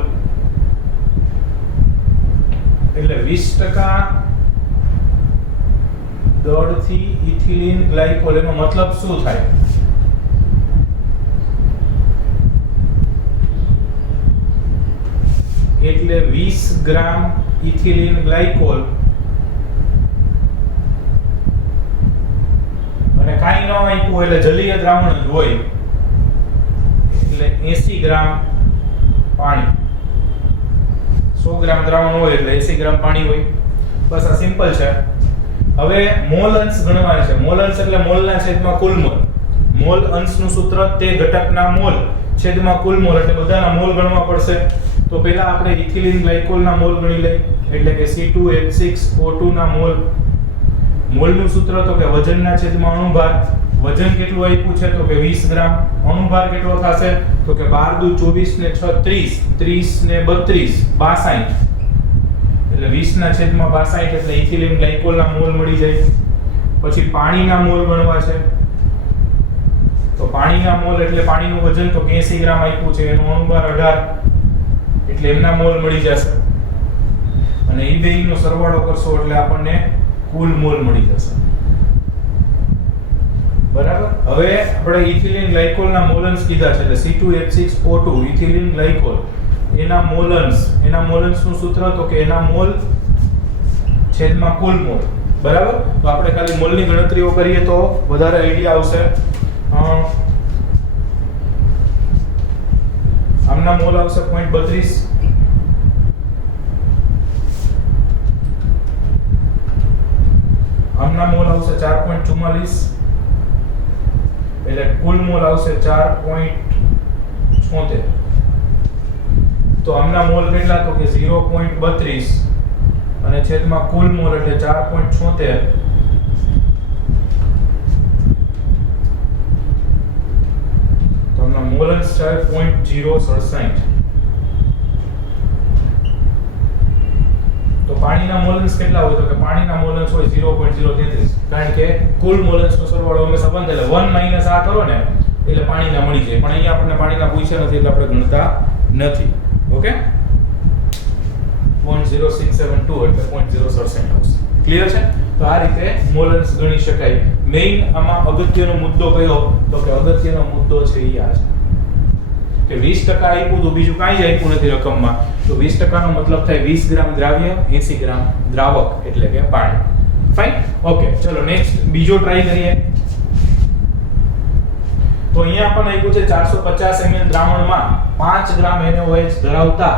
એટલે 20% દળથી ઇથિલિન ગ્લાયકોલ એનો મતલબ શું થાય? એટલે 20 ગ્રામ ઇથિલિન ગ્લાયકોલ અને કાંઈ ન આપ્યું એટલે જલીય દ્રાવણ જ હોય એટલે 80 ગ્રામ પાણી. 100 ગ્રામ દ્રાવણ હોય એટલે 80 ગ્રામ પાણી હોય. બસ આ સિમ્પલ છે. હવે મોલ અંશ ગણવાનો છે. મોલ અંશ એટલે મોલના છેદમાં કુલ મોલ. મોલ અંશનું સૂત્ર તે ઘટકના મોલ છેદમાં કુલ મોલ એટલે બધાના મોલ ગણવા પડશે. તો પહેલા આપણે ઇથિલિન ગ્લાયકોલના મોલ ગણી લઈએ એટલે કે C2H6O2 ના મોલ. મોલનું સૂત્ર તો કે વજનના છેદમાં અણુભાર. વજન કેટલું આપ્યું છે તો કે 20 ગ્રામ. અણુભાર કેટલો થશે તો કે 12 દુ 24 ને 6 30, 30 ને 32 62 એટલે 20 ના છેદમાં 62 એટલે ઇથિલિન ગ્લાયકોલના મોલ મળી જાય. પછી પાણીના મોલ ગણવા છે. તો પાણીના મોલ એટલે પાણીનું વજન તો 80 ગ્રામ આપ્યું છે, એનો અણુભાર 18 એટલે એમના મોલ મળી જશે. અને એ બેયનો સરવાળો કરશો એટલે આપણને કુલ મોલ મળી જશે. બરાબર. હવે આપણે ઇથિલિન ગ્લાયકોલના મોલન્સ કીધા છે એટલે C2H6O2 ઇથિલિન ગ્લાયકોલ એના મોલન્સનું સૂત્ર તો કે એના મોલ છેદમાં કુલ મોલ. બરાબર. તો આપણે ખાલી મોલની ગણતરીઓ કરીએ તો વધારે આઈડિયા આવશે. આમના મોલ આવશે 0.32, આમના મોલ આવશે 4.44 એટલે કુલ મોલ આવશે 4.76. તો આમના મોલ કેટલા તો કે 0.32 અને છેદમાં કુલ મોલ એટલે 4.76. તો આમના મોલન્સ છે 0.067. તો પાણીના મોલન્સ કેટલા હોય તો કે પાણીના મોલન્સ હોય 0.033 કારણ કે કુલ મોલન્સનો સરવાળો હંમેશા બંધ એટલે 1 - આ કરો ને એટલે પાણીના મળી જાય. પણ અહીંયા આપણને પાણીના પૂછ્યા નથી એટલે આપણે ગણતા નથી. ઓકે. 0.0672 એટલે 0.067 આવશે. ક્લિયર છે? તો આ રીતે મોલન્સ ગણી શકાય. મેઈન આમાં અગત્યનો મુદ્દો કયો તો કે અગત્યનો મુદ્દો છે એ આ છે કે 20% આપ્યું તો બીજું કાંઈ જ આપ્યું નથી રકમમાં. તો 20% નો મતલબ થાય 20 ગ્રામ દ્રાવ્ય, 80 ગ્રામ દ્રાવક એટલે કે પાણી. ફાઇન. ઓકે. ચલો નેક્સ્ટ બીજો ટ્રાય કરીએ. તો અહીંયા આપણને આપ્યું છે 450 ml દ્રાવણમાં 5 ગ્રામ NaOH ધરાવતા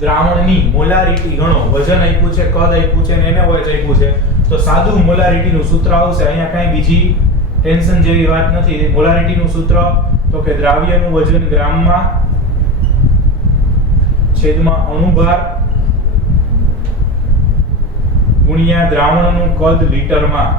દ્રાવણની મોલારિટી ગણો. વજન આપ્યું છે, કદ આપ્યું છે અને NaOH આપ્યું છે. તો સાદું મોલારિટીનું સૂત્ર આવશે. અહીંયા કાંઈ બીજી ટેન્શન જેવી વાત નથી. મોલારિટીનું સૂત્ર તો કે દ્રાવ્યનું વજન ગ્રામમાં છેદમાં અણુભાર ગુણ્યા દ્રાવણનું કદ લીટરમાં.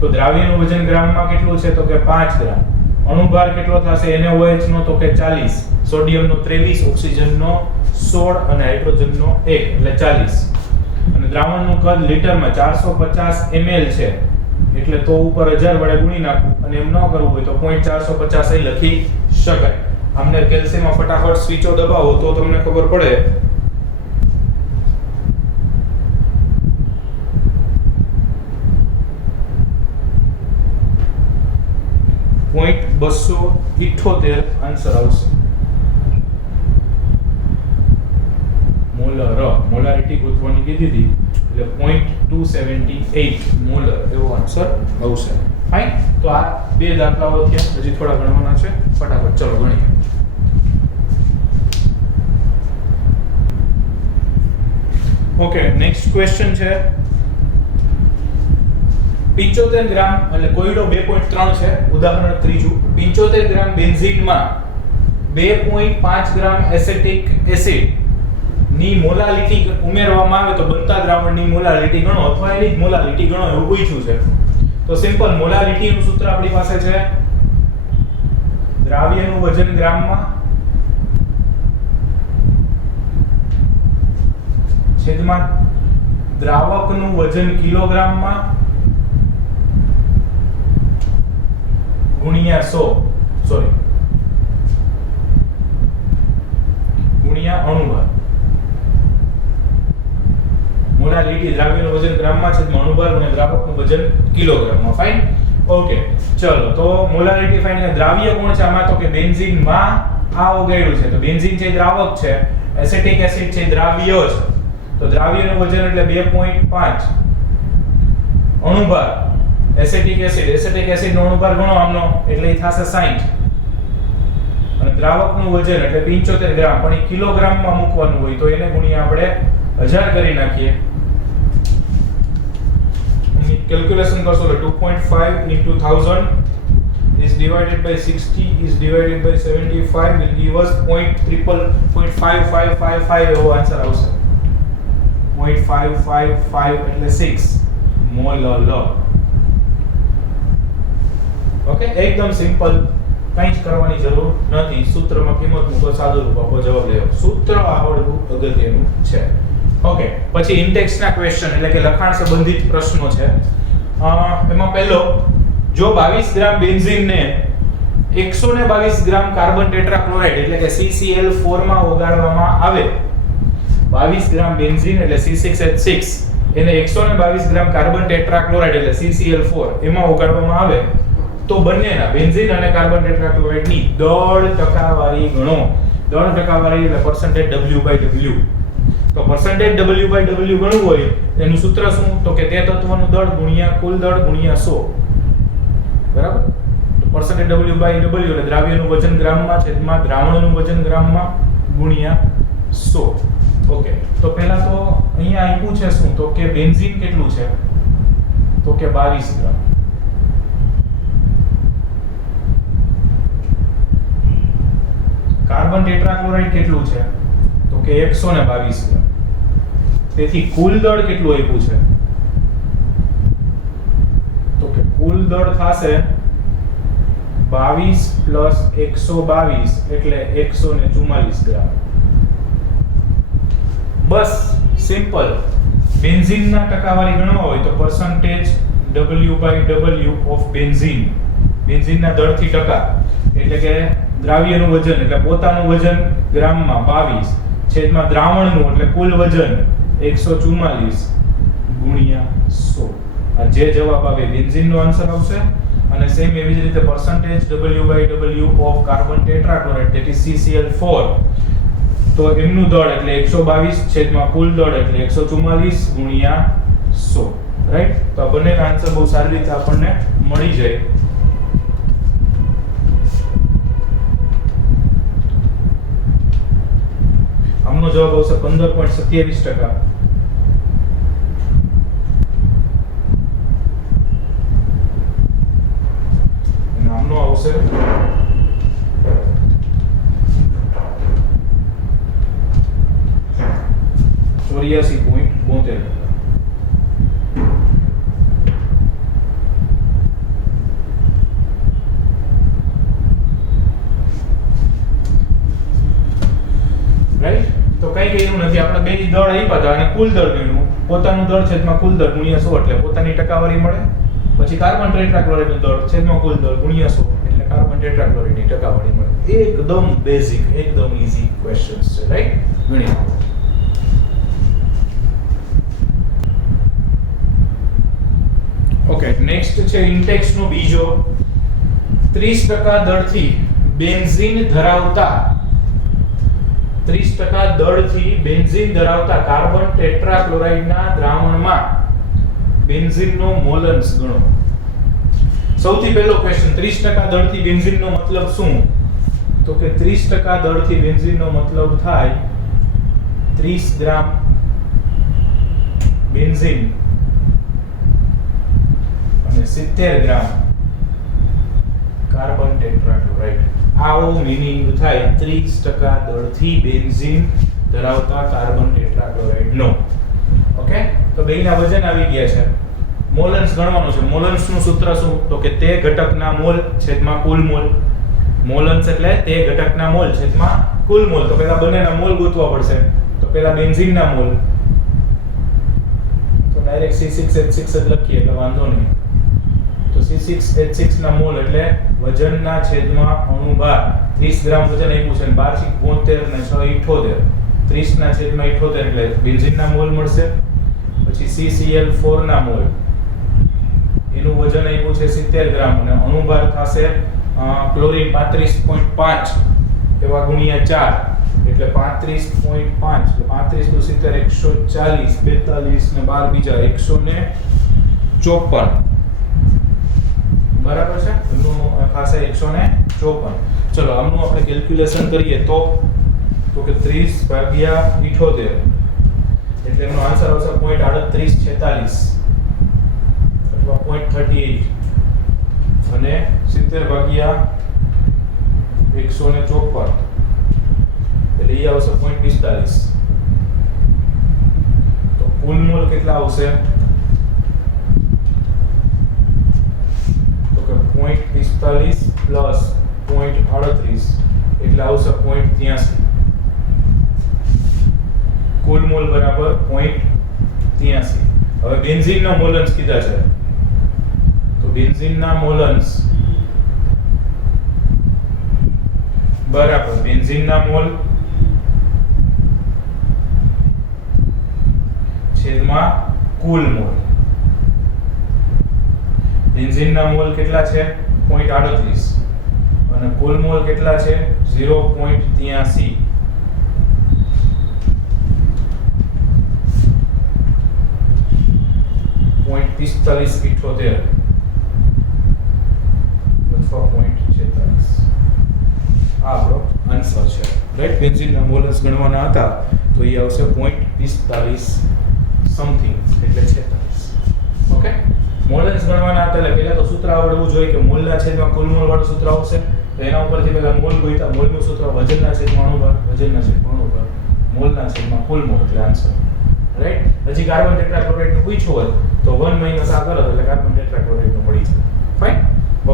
તો દ્રાવ્યનું વજન ગ્રામમાં કેટલું છે તો કે 5 ગ્રામ. અણુભાર કેટલો થશે NaOH નો તો કે 40, સોડિયમનો 23, ઓક્સિજનનો 16 અને હાઇડ્રોજનનો 1 એટલે 40. અને દ્રાવણનું કદ લીટરમાં 450 ml છે એટલે તો ઉપર 1000 વડે ગુણી નાખવું અને એમ ન કરવું હોય તો 0.450 લખી શકાય. આમને કેલ્શિયમમાં ફટાફટ સ્વિચો દબાવો તો તમને ખબર પડે. .278 આન્સર આવશે. મોલારિટી ગોતવાની કીધી હતી એટલે 0.278 મોલર એવો આન્સર આવશે. ફાઇન. તો આ બે દાખલાઓ થયા, હજી થોડા ગણવાના છે. ફટાફટ ચલો ગણીએ. ઓકે. નેક્સ્ટ ક્વેશ્ચન છે 75 ગ્રામ એટલે કોયડો 2.3 છે. ઉદાહરણ ત્રીજું. 75 ગ્રામ બેન્ઝીનમાં 2.5 ગ્રામ એસેટિક એસિડ ની મોલાલિટી ઉમેરવામાં આવે તો બનતા દ્રાવણની મોલાલિટી ગણો અથવા એની જ મોલાલિટી ગણો એવું પૂછ્યું છે. તો સિમ્પલ મોલાલિટીનું સૂત્ર આપણી પાસે છે દ્રાવ્યનું વજન ગ્રામમાં છેદમાં દ્રાવકનું વજન કિલોગ્રામમાં ગુણ્યા અણુભાર. મોલાલિટી દ્રાવ્યનું વજન ગ્રામમાં છે, અણુભાર અને દ્રાવકનું વજન કિલોગ્રામમાં. ફાઇન. ઓકે. ચલો તો મોલાલિટી ફાઇન. દ્રાવ્ય કોણ છે આમાં તો કે બેન્ઝીનમાં આ ઓગાળ્યું છે. તો બેન્ઝીન છે દ્રાવક છે, એસિટિક એસિડ છે દ્રાવ્ય છે. તો દ્રાવ્યનું વજન એટલે 2.5 અણુભાર એસિટિક એસિડ નો અણુભાર ગણો આમનો એટલે એ થશે 60 અને દ્રાવકનું વજન એટલે 75 ગ્રામ પણ એ કિલોગ્રામમાં મૂકવાનું હોય તો એને ગુણ્યા આપણે 1000 કરી નાખીએ અને કેલ્ક્યુલેશન કરશો એટલે 2.5 into 1000 is divided by 60 is divided by 75 will give us 0.5555 એવો આન્સર આવશે 0.555 એટલે 6 મોલ ઓકે એકદમ સિમ્પલ કંઈ જ કરવાની જરૂર નથી સૂત્રમાં કિંમત મૂકો સાદું રૂપ આપો જવાબ લેવો સૂત્ર આવડવું અગત્યનું છે ઓકે પછી ઇન્ટેક્સના ક્વેશ્ચન એટલે કે લખાણ સંબંધિત પ્રશ્નો છે એમાં પહેલો જો 22 ગ્રામ બેન્ઝીન ને 122 ગ્રામ કાર્બન ટેટ્રાક્લોરાઇડ એટલે કે CCl4 માં ઓગાળવામાં આવે 22 ગ્રામ બેન્ઝીન એટલે C6H6 એને 122 ગ્રામ કાર્બન ટેટ્રાક્લોરાઇડ એટલે CCl4 એમાં ઓગાળવામાં આવે તો બંનેના બેન્ઝીન અને કાર્બન ટેટ્રાક્લોરાઇડ ની દળ ટકાવારી ગણો દળ ટકાવારી એટલે percentage W/W તો percentage W/W ગણવું હોય એનું સૂત્ર શું તો કે તે તત્વનું દળ ગુણ્યા કુલ દળ ગુણ્યા 100 બરાબર તો percentage W/W એટલે દ્રાવ્યનું વજન ગ્રામમાં છેદમાં દ્રાવણનું વજન ગ્રામમાં ગુણ્યા 100 ઓકે તો પહેલા તો અહીંયા આપ્યું છે શું તો કે બેન્ઝીન કેટલું છે તો કે 22 ગ્રામ કાર્બન ટેટ્રાક્લોરાઇડ કેટલું છે તો કે 122 ગ્રામ તેથી કુલ દળ કેટલું આપ્યું છે તો કે કુલ દળ થશે 22 + 122 એટલે 144 ગ્રામ બસ સિમ્પલ બેન્ઝીનના ટકાવારી ગણવા હોય તો percentage W/W ઓફ બેન્ઝીનના દળથી ટકા એટલે કે દ્રાવ્યનું વજન એટલે પોતાનું વજન ગ્રામમાં 22 છેદમાં દ્રાવણનું એટલે કુલ વજન 144 ગુણ્યા 100 આ જે જવાબ આવે બેન્ઝીનનો આન્સર આવશે અને સેમ એવી જ રીતે percentage W/W of carbon tetrachloride that is CCl4 તો એમનું દળ એટલે 122 છેદમાં કુલ દળ એટલે 144 ગુણ્યા 100 રાઈટ તો આ બંનેના આન્સર બહુ સારી રીતે આપણને મળી જાય આમનો જવાબ આવશે 15.27% અને આમનો આવશે 84.72 રાઈટ તો કઈ કઈનું નથી આપણે બે દળ આપ્યા હતા અને કુલ દળ ગણ્યું પોતાનું દળ છેદમાં કુલ દળ ગુણ્યા 100 એટલે પોતાની ટકાવારી મળે પછી કાર્બન ટેટ્રાક્લોરાઇડનું દળ છેદમાં કુલ દળ ગુણ્યા 100 એટલે કાર્બન ટેટ્રાક્લોરાઇડની ટકાવારી મળે એકદમ બેઝિક એકદમ ઈઝી ક્વેશ્ચન્સ છે રાઈટ ગણી ઓકે નેક્સ્ટ છે ઇન્ટેક્સ નો બીજો 30% દળથી બેન્ઝીન ધરાવતા 30% દળથી બેન્ઝીન ધરાવતા કાર્બન ટેટ્રાક્લોરાઇડના દ્રાવણમાં બેન્ઝીનનો મોલન્સ ગણો સૌથી પહેલો ક્વેશ્ચન 30% દળથી બેન્ઝીનનો મતલબ શું તો કે 30% દળથી બેન્ઝીનનો મતલબ થાય 30 ગ્રામ બેન્ઝીન અને 70 ગ્રામ કાર્બન ટેટ્રાક્લોરાઇડ આવો મીનિંગ થાય 30% દળથી બેન્ઝીન ધરાવતા કાર્બન ટેટ્રાક્લોરાઇડ નો ઓકે તો બેયના વજન આવી ગયા છે મોલન્સ ગણવાનું છે મોલન્સ નું સૂત્ર શું તો કે તે ઘટકના મોલ છેદમાં કુલ મોલ મોલન્સ એટલે તે ઘટકના મોલ છેદમાં કુલ મોલ તો પહેલા બંનેના મોલ ગોતવા પડશે તો પહેલા બેન્ઝીનના મોલ તો ડાયરેક્ટ C6H6 જ લખીએ એટલે વાંધો નહીં તો C6H6 ના મોલ એટલે વજનના છેદમાં અણુભાર 30 ગ્રામ વજન આપ્યું છે અને 12 ને 6 30 ના છેદમાં 78 એટલે બેન્ઝીનના મોલ મળશે પછી CCl4 ના મોલ એનું વજન આપ્યું છે 70 ગ્રામ અને અણુભાર થશે ક્લોરીન 35.5 એવા ગુણ્યા 4 એટલે 35.5 એટલે 35 * 70 140 42 ને 12 બીજા 144 બરાબર છે, એનું થશે 154. ચલો આમનું આપણે કેલ્ક્યુલેશન કરીએ તો કે 30 ભાગ્યા 78 એટલે એનો આન્સર આવશે 0.3846 અથવા 0.38 અને 70 ભાગ્યા 154 એટલે એ આવશે 0.45. તો કુલ મોલ કેટલા આવશે તો કે 0.45 પ્લસ 0.38 એટલે આવશે 0.83. કુલ મોલ બરાબર 0.83. હવે બેન્ઝીનના મોલન્સ કીધા છે તો બેન્ઝીનના મોલન્સ બરાબર બેન્ઝીનના મોલ છેદમાં કુલ મોલ. બેન્ઝીનના મોલ કેટલા છે 0.38 અને કુલ મોલ કેટલા છે 0.83. .45 78 અથવા 0.46. આ આપણો આન્સર છે રાઈટ. બેન્ઝીનના મોલસ ગણવાના હતા તો એ આવશે 0.45 સમથિંગ એટલે 46. ઓકે, મોલસ ગણવાના હતા એટલે પહેલા તો સૂત્ર આવડવું જોઈએ કે મોલના છેદમાં કુલ મોલ વાળું સૂત્ર આવશે. તો એના ઉપરથી પહેલા મોલ ગોઈતા, મોલનું સૂત્ર વજનના છેદમાં અણુભાર, વજનના છેદમાં અણુભાર, મોલના છેદમાં કુલ મોલ એટલે આન્સર રાઈટ. હજી કાર્બન ટેટ્રાક્લોરાઇડ નું પૂછ્યું હોય તો 1 - આ કરો એટલે કાર્બન ટેટ્રાક્લોરાઇડ નો મળી જાય. Fine,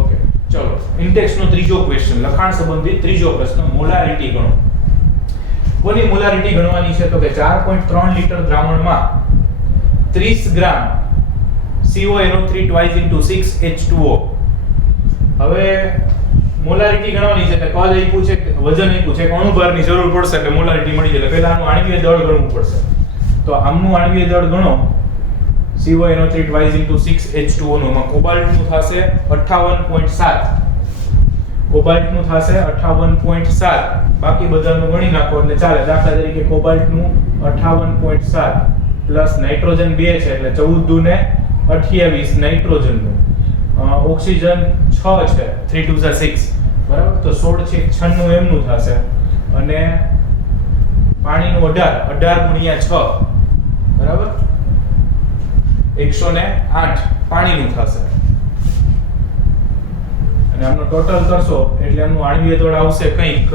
okay. ચલો ઇન્ટેક્સ નો ત્રીજો ક્વેશ્ચન, લખાણ સંબંધિત ત્રીજો પ્રશ્ન, મોલારિટી ગણો. કોની મોલારિટી ગણવાની છે તો કે 4.3 લિટર દ્રાવણમાં 30 ગ્રામ CONO3 twice into 6H2O. હવે મોલારિટી ગણવાની છે એટલે કદ આપ્યું છે, વજન આપ્યું છે, અણુભારની જરૂર પડશે એટલે મોલારિટી મળી જાય. પહેલા આનું આણ્વિય દળ ગણવું પડશે. તો આમનું આણ્વિય દળ ગણો CONO3 twice into 6H2O નું. માં કોબાલ્ટ નું થશે 58.7, કોબાલ્ટ નું થશે 58.7. બાકી બધાનું ગણી નાખો એટલે ચાલે. દાખલા તરીકે કોબાલ્ટ નું 58.7 પ્લસ નાઇટ્રોજન 2 છે એટલે 14 ને 28 નાઇટ્રોજન નું. ઓક્સિજન 6 છે 3 2 6 બરાબર, તો 16 છે 96 એમનું થશે અને પાણીનું 18 ગુણ્યા 6 બરાબર 108 પાણીનું થશે. અને આમનો ટોટલ કરશો એટલે આમનું આણ્વિય દળ આવશે કંઈક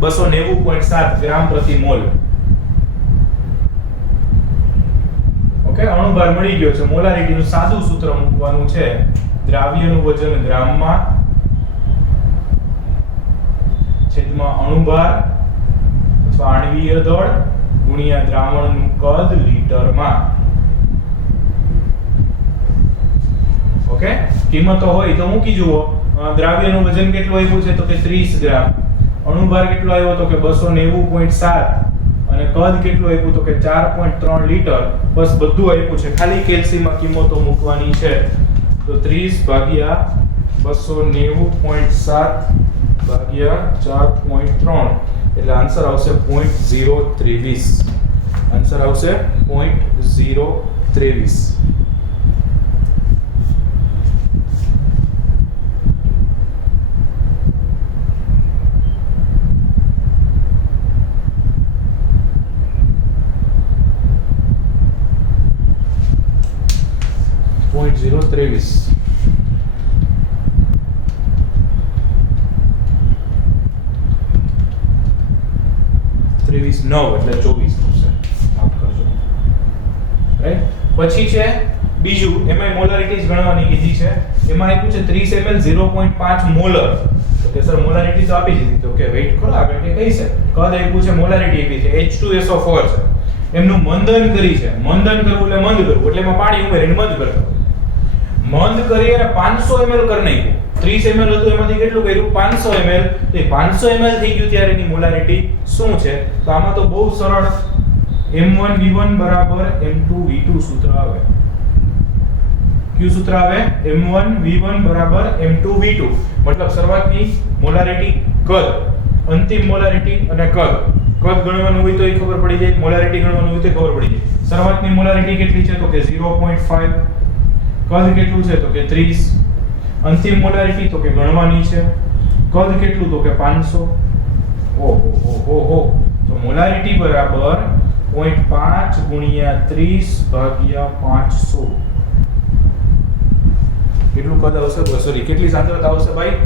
290.7 ગ્રામ પ્રતિ મોલ. ઓકે, અણુભાર મળી ગયો છે. મોલારિટીનું સાદું સૂત્ર મૂકવાનું છે, દ્રાવ્યનું વજન ગ્રામમાં છેદમાં અણુભાર અથવા આણ્વિય દળ ગુણ્યા દ્રાવણનું કદ લીટરમાં. ઓકે, કિંમતો હોય તો મૂકી જુઓ. દ્રાવ્યનું વજન કેટલું આવ્યું છે તો કે 30 ગ્રામ, અણુભાર કેટલો આવ્યો તો કે 290.7 અને કદ કેટલું આપ્યું તો કે 4.3 લિટર. બસ બધું આપ્યું છે, ખાલી કેલ્સીમાં કિંમતો મૂકવાની છે. તો 30 ભાગ્યા 290.7 ભાગ્યા 4.3 એટલે આન્સર આવશે 0.023. આન્સર આવશે 0.023. ત્રેવીસ 9 એટલે 24 થશે. માફ કરજો. રાઈટ, પછી છે બીજું, એમાં મોલારિટીઝ ગણવાની કીધી છે. એમાં આપ્યું છે 30 ml 0.5 મોલર. તો કે સર મોલારિટી તો આપી દીધી, તો કે વેઇટ કરો આગળ કે કઈ છે. કદ આપ્યું છે, મોલારિટી આપી છે, H2SO4 છે. એમનું મંદન કરી છે. મંદન કરવું એટલે મંદ કરવું એટલે એમાં પાણી ઉમેરીને મંદ કરવું. મંદ કરી અને 500 ml કરી નાખ્યું. 30 ml હતું એમાંથી કેટલું કર્યું 500 ml. તો 500 ml થઈ ગયું ત્યારે એની મોલારિટી શું છે? તો આમાં તો બહુ સરળ, M1V1 બરાબર M2V2 સૂત્ર આવે. કયું સૂત્ર આવે? M1V1 બરાબર M2V2. મતલબ શરૂઆતની મોલારિટી કદ, અંતિમ મોલારિટી અને કદ. કદ ગણવાનું હોય તો એ ખબર પડી જાય, મોલારિટી ગણવાનું હોય તો ખબર પડી જાય. શરૂઆતની મોલારિટી કેટલી છે તો કે 0.5, કદ કેટલું છે તો કે 30. અંતિમ મોલારિટી તો કે ગણવાની છે. કદ કેટલું તો કે 500. ઓહો તો મોલારિટી બરાબર 0.5 ગુણ્યા 30 ભાગ્યા 500. કેટલું કદ આવશે? સોરી, કેટલી સાંદ્રતા આવશે ભાઈ?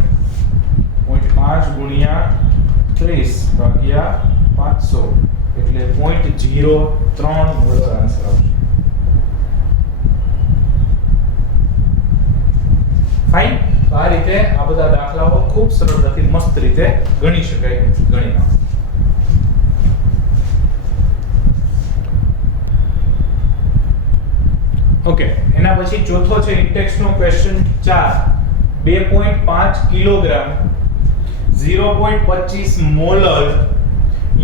0.5 ગુણ્યા 30 ભાગ્યા 500 એટલે 0.03 મોલર આન્સર આવશે. ફાઇન. તો આ રીતે આ બધા દાખલાઓ ખૂબ સરળતાથી મસ્ત રીતે ગણી શકાય. ગણી નાખો. ઓકે, એના પછી ચોથો છે ઇન્ટેક્સ નો ક્વેશ્ચન 4. 2.5 કિલોગ્રામ 0.25 મોલર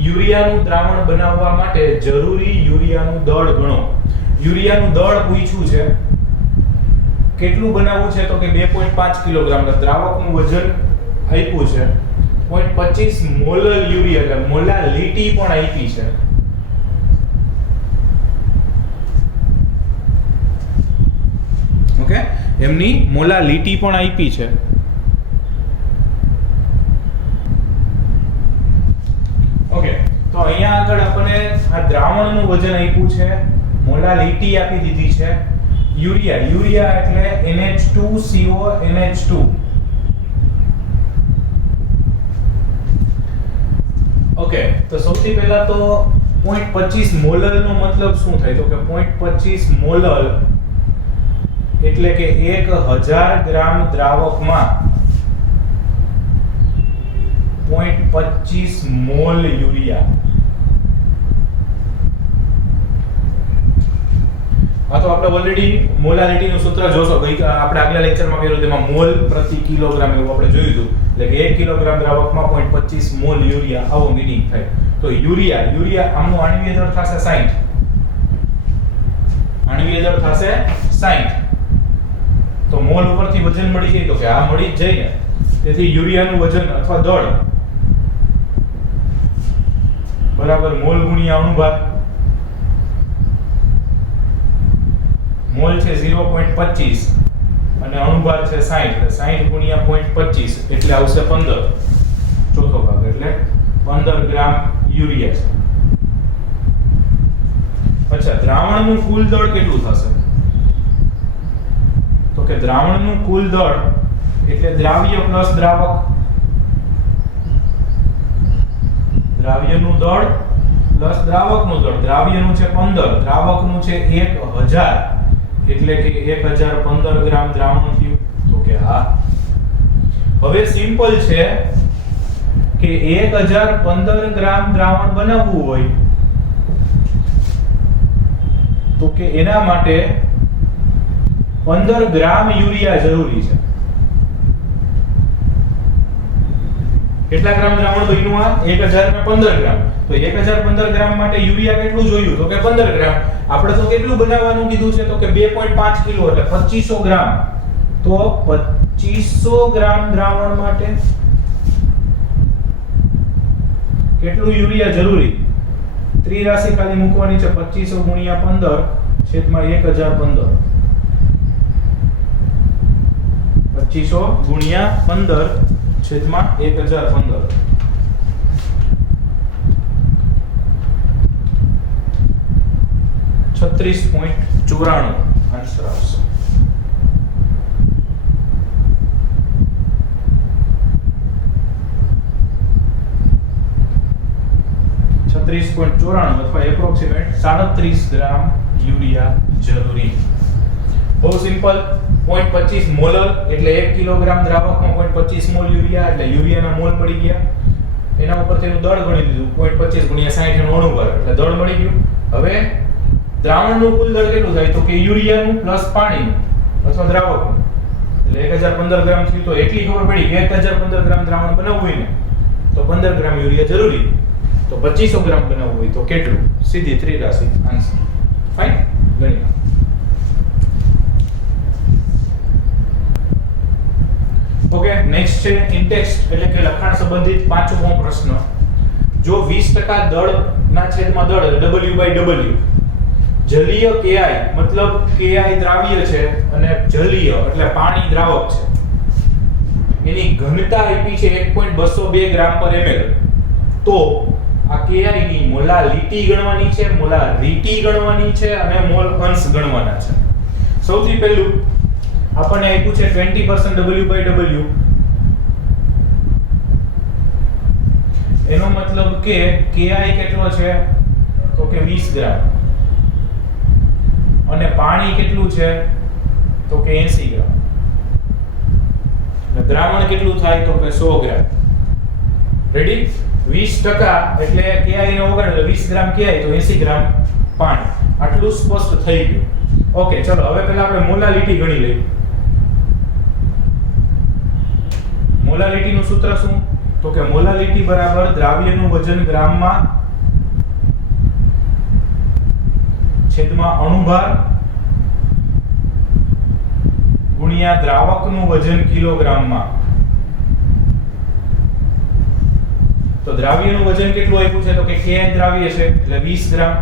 યુરિયાનું દ્રાવણ બનાવવા માટે જરૂરી યુરિયાનું દળ ગણો. યુરિયાનું દળ પૂછ્યું છે. કેટલું બનાવવું છે તો કે 2.5 કિલોગ્રામ દ્રાવકનું વજન આપ્યું છે. 0.25 મોલર યુરિયા એટલે મોલાલિટી પણ આપી છે. ઓકે, એમની મોલાલિટી પણ આપી છે. ઓકે, તો અહીંયા આગળ આપણે આ દ્રાવણનું વજન આપ્યું છે, મોલાલિટી આપી દીધી છે. યુરિયા એટલે NH2CO NH2. ઓકે, તો સૌથી પહેલા તો 0.25 મોલર નો મતલબ શું થાય તો કે 0.25 મોલર એટલે કે 1000 ગ્રામ દ્રાવકમાં 0.25 મોલ યુરિયા. આ તો આપણે ઓલરેડી મોલારિટી નું સૂત્ર જોશો. આપણે આગલા લેક્ચરમાં કર્યું તેમાં મોલ પ્રતિ કિલોગ્રામ એવું આપણે જોયું હતું. એટલે કે 1 કિલોગ્રામ દ્રાવકમાં 0.25 મોલ યુરિયા આવો મીનિંગ થાય. તો યુરિયા આમનું આણ્વીય દળ થશે 60. આણ્વીય દળ થશે 60. તો મોલ ઉપરથી વજન મળી જાય તો કે આ મળી જ જાય ને. તેથી યુરિયાનું વજન અથવા દળ બરાબર મોલ ગુણ્યા અણુભાર. મોલ છે 0.25 અને અણુભાર છે 60 એટલે 60 ગુણ્યા 0.25 એટલે આવશે 15. ચોથો ભાગ એટલે 15 ગ્રામ યુરિયા છે. અચ્છા, દ્રાવણનું કુલ દળ કેટલું થશે તો કે દ્રાવણનું કુલ દળ એટલે દ્રાવ્ય પ્લસ દ્રાવક. દ્રાવ્યનું દળ પ્લસ દ્રાવકનું દળ. દ્રાવ્યનું છે 15, દ્રાવકનું છે 1000 એટલે કે 1015 ગ્રામ દ્રાવણ થયું તો કે હા. હવે સિમ્પલ છે કે 1015 ગ્રામ દ્રાવણ બનાવવું હોય તો કે એના માટે 15 ગ્રામ યુરિયા જરૂરી છે. કેટલા ગ્રામ દ્રાવણ બન્યું? આ 1015 ગ્રામ. તો 1015 ગ્રામ માટે યુરિયા કેટલું જોયું તો કે 15 ગ્રામ. આપણે તો કેટલું બનાવવાનું કીધું છે તો કે 2.5 કિલો એટલે 2500 ગ્રામ. તો 2500 ગ્રામ દ્રાવણ માટે કેટલું યુરિયા જરૂરી? ત્રિરાશિ ખાલી મૂકવાની છે. 2500 ગુણ્યા 15 છેદમાં 1015. 2500 ગુણ્યા 15 છેદમાં 1015. 36.94 આન્સર આવશે. અથવા એપ્રોક્સિમેટ 37 ગ્રામ યુરિયા જરૂરી. બહુ સિમ્પલ. 0.25 મોલર એટલે 1 કિલોગ્રામ દ્રાવકમાં 0.25 મોલ યુરિયા એટલે યુરિયાના મોલ મળી ગયા. એના ઉપર તેનું દળ ગણી લીધું 0.25 ગુણ્યા 60 એનો અણુભાર એટલે દળ મળી ગયું. હવે દ્રાવણનું કુલ દળ કેટલું થાય તો કે યુરિયાનું પ્લસ પાણીનું અથવા દ્રાવકનું એટલે 1015 ગ્રામ થયું. તો એટલી ખબર પડી કે 1015 ગ્રામ દ્રાવણ બનાવવું હોય ને તો 15 ગ્રામ યુરિયા જરૂરી. તો 2500 ગ્રામ બનાવવું હોય તો કેટલું? સીધી ત્રિરાશિ આન્સર. ફાઇન, ગણી લો. ઓકે, નેક્સ્ટ છે ઇન્ટેક્સ્ટ એટલે કે લખાણ સંબંધિત પાંચમો પ્રશ્ન. જો 20% દળના છેદમાં દળ W/W જલીય Ki મતલબ Ki દ્રાવ્ય છે અને જલીય એટલે પાણી દ્રાવક છે, એની ઘનતા આપી છે 1.202 ગ્રામ પર ml, તો આ Ki ની મોલાલિટી ગણવાની છે, મોલારિટી ગણવાની છે અને મોલ અંશ ગણવાના છે. સૌથી પહેલું આપણને આપ્યું છે 20% W/W, એનો મતલબ કે Ki કેટલો છે તો કે 20 ગ્રામ અને પાણી કેટલું છે તો કે 80 ગ્રામ. અને દ્રાવણ કેટલું થાય તો કે 100 ગ્રામ. રેડી? 20% એટલે Ki ને ઓગાળો એટલે 20 ગ્રામ Ki તો 80 ગ્રામ પાણી. આટલું સ્પષ્ટ થઈ ગયું. ઓકે, ચલો હવે પહેલા આપણે મોલાલિટી ગણી લઈએ. મોલાલિટી નું સૂત્ર શું? તો કે મોલાલિટી બરાબર દ્રાવ્યનું વજન ગ્રામમાં છેદમાં અણુભાર ગુણ્યા દ્રાવકનું વજન કિલોગ્રામમાં. તો દ્રાવ્યનું વજન કેટલું આપ્યું છે તો કે Ki દ્રાવ્ય છે એટલે 20 ગ્રામ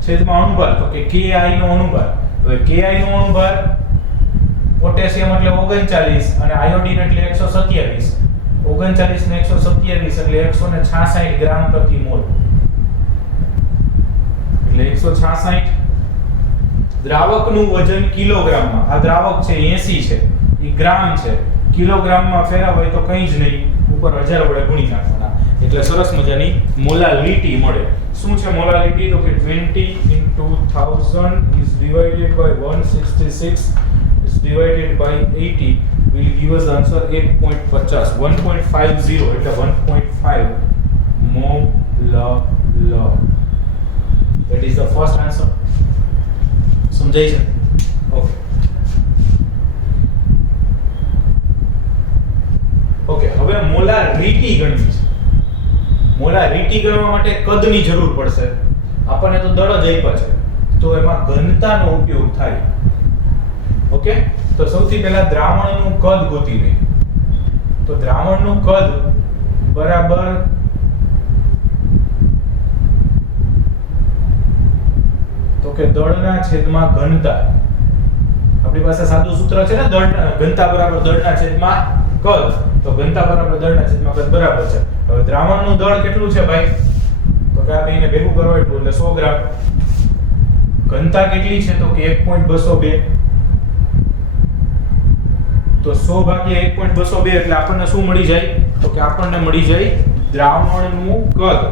છેદમાં અણુભાર તો કે Ki નો અણુભાર. હવે Ki નો અણુભાર પોટેશિયમ એટલે 39 અને આયોડીન એટલે 127. 39 ને 127 એટલે 166 ગ્રામ પ્રતિ મોલ. એટલે 166. દ્રાવકનું વજન કિલોગ્રામમાં, આ દ્રાવક છે 80 છે, એ ગ્રામ છે, કિલોગ્રામમાં ફેરવાય તો કંઈ જ નહીં, ઉપર 1000 વડે ગુણી નાખવાના એટલે સરસ મજાની મોલાલિટી મળે. શું છે મોલાલિટી તો કે 20 into 1000 is divided by 166 is divided by 80 will give us answer 8.50 1.50 એટલે 1.5 mol. That is the first answer. સમજાય છે? ઓકે ઓકે, હવે મોલારિટી ગણવી છે. મોલારિટી ગણવા માટે કદની જરૂર પડશે. આપણને તો દળ જ આપ્યા છે, તો એમાં ઘનતાનો ઉપયોગ થાય. ઓકે, તો સૌથી પહેલા દ્રાવણનું કદ ગોતી લઈએ. તો દ્રાવણનું કદ બરાબર તો કે દળના છેદમાં ઘનતા. આપણી પાસે સાદું સૂત્ર છે ને, દળ ઘનતા બરાબર દળના છેદમાં કદ. તો ઘનતા બરાબર દળના છેદમાં કદ બરાબર છે. હવે દ્રાવણનું દળ કેટલું છે ભાઈ? તો કે આ બેને ભેગું કરવા એટલું એટલે 100 ગ્રામ. ઘનતા કેટલી છે તો કે 1.202. તો 100 ભાગ્યા 1.202 એટલે આપણને શું મળી જાય તો કે આપણને મળી જાય દ્રાવણનું કદ.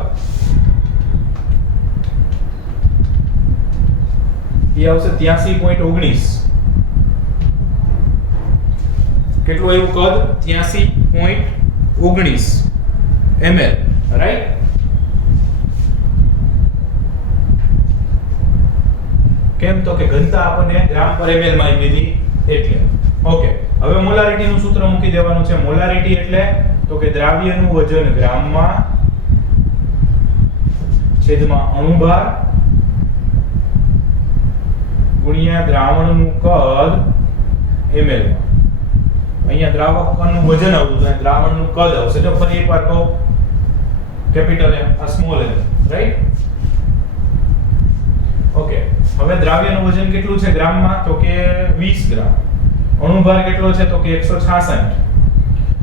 એ આવશે 83.19. કેટલું આવ્યું કદ? 83.19 ml. રાઈટ? કેમ તો કે ઘનતા આપણને ગ્રામ પર ml માં આપી દીધી એટલે. ઓકે, હવે મોલારિટી નું સૂત્ર મૂકી દેવાનું છે. મોલારિટી એટલે તો કે દ્રાવ્યનું વજન ગ્રામમાં છેદમાં અણુભાર ગુણ્યા દ્રાવણનું કદ ml માં. અહીંયા દ્રાવકનું વજન આવતું તો દ્રાવણનું કદ આવશે. જો ફરી એકવાર કહું, કેપિટલ M આ સ્મોલ m. રાઈટ? ઓકે, હવે દ્રાવ્યનું વજન કેટલું છે ગ્રામમાં તો કે 20 ગ્રામ. અણુભાર કેટલો છે તો કે 166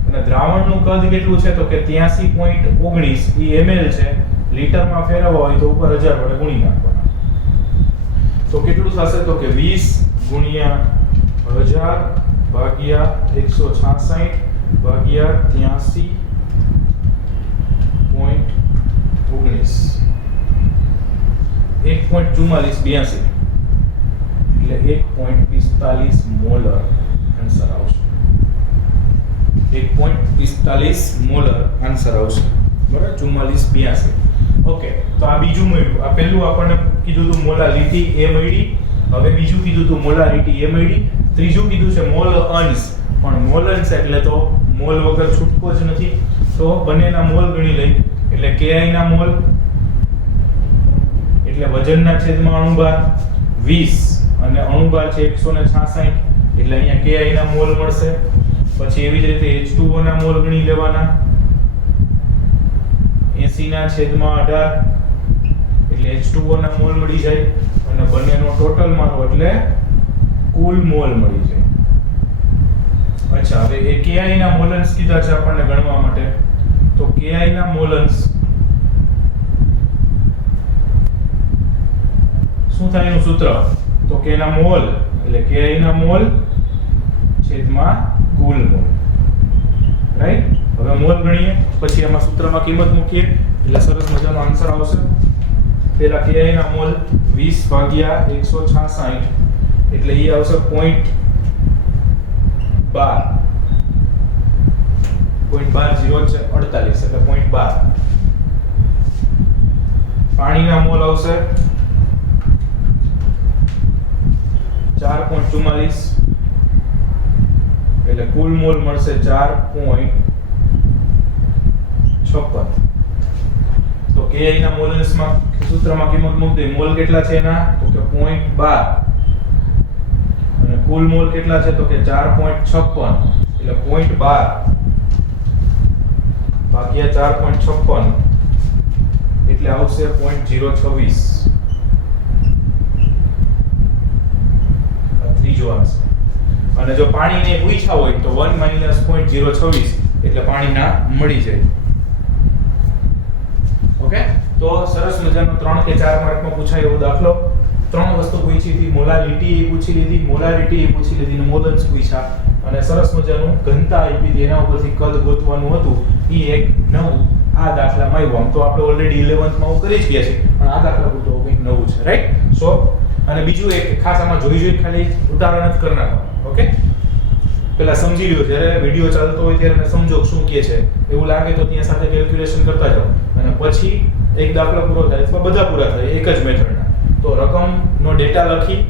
અને દ્રાવણનું કદ કેટલું છે તો કે 83.19 એ ml છે. લીટરમાં ફેરવવા હોય તો ઉપર 1000 વડે ગુણી નાખવાના. તો કેટલું થશે તો કે 20 ગુણ્યા 1000 ભાગ્યા 166 ભાગ્યા 83.19 1.4482 એટલે 1.45 મોલર આન્સર આવશે. 1.45 મોલર આન્સર આવશે. બરાબર? 4482. ઓકે, તો આ બીજું મળ્યું. આ પહેલું આપણને કીધું હતું મોલાલિટી એ મળી. હવે બીજું કીધું હતું મોલારિટી એ મળી. ત્રીજું કીધું છે મોલ અંશ. પણ મોલ અંશ એટલે તો મોલ વગર છૂટકો જ નથી. તો બંનેના મોલ ગણી લઈ એટલે Ki ના મોલ એટલે વજનના છેદમાં અણુભાર 20 અને અણુભાર છે 166 એટલે અહીંયા Ki ના મોલ મળશે. પછી એવી જ રીતે H2O ના મોલ ગણી લેવાના 80 ના છેદમાં 18 એટલે H2O ના મોલ મળી જાય અને અને બંનેનો ટોટલ માનો એટલે કુલ મોલ મળી જાય. અચ્છા, હવે એ KI ના મોલન્સ કીધા છે આપણને ગણવા માટે. તો KI ના મોલન્સ શું થાય એનું સૂત્ર? તો K ના મોલ એટલે KI ના મોલ છેદમાં કુલ મોલ. રાઈટ? હવે મોલ ગણીએ, પછી એમાં સૂત્રમાં કિંમત મૂકીએ એટલે સરસ મજાનો આન્સર આવશે. પેલા KI ના મોલ 20 ભાગ્યા 166 એટલે એ આવશે 0.12. 0.12 છે 48 એટલે 0.12. પાણીના મોલ આવશે 4.44 એટલે કુલ મોલ મળશે 4.56. તો KI ના મોલન્સમાં સૂત્રમાં કિંમત મૂકી દે. મોલ કેટલા છે એના? તો કે 0.12 અને કુલ મોલ કેટલા છે? તો કે 4.56 એટલે 0.12 ભાગ્યા 4.56 એટલે આવશે 0.026. ત્રીજો આન્સર. અને જો પાણીને પૂછ્યા હોય તો 1 - 0.026 એટલે પાણીના મળી જાય. ઓકે, તો સરસ મજાનો 3 કે 4 માર્કમાં પૂછાય એવો દાખલો. 3 વસ્તુ પૂછી હતી. મોલારિટી એ પૂછી લીધી, મોલારિટી એ પૂછી લીધી ને મોલન્સ પૂછ્યા. અને સરસ મજાનું ઘનતા આપી હતી, એના ઉપરથી કદ ગોતવાનું હતું. એ એક નવું આ દાખલામાં આવ્યું. આમ તો આપણે ઓલરેડી 11th માં કરી જ ગયા છે, પણ આ દાખલા પૂરતો કંઈક નવું છે. રાઈટ? સો અને બીજું એક ખાસ આમાં જોઈ ખાલી ઉદાહરણ જ કરી નાખો. ઓકે, પેલા સમજી લ્યો, જ્યારે વિડિયો ચાલતો હોય ત્યારે સમજો શું કહે છે. એવું લાગે તો ત્યાં સાથે કેલ્ક્યુલેશન કરતા જાઓ અને પછી એક દાખલો પૂરો થાય અથવા બધા પૂરા થાય એક જ મેથડના, તો રકમનો ડેટા લખી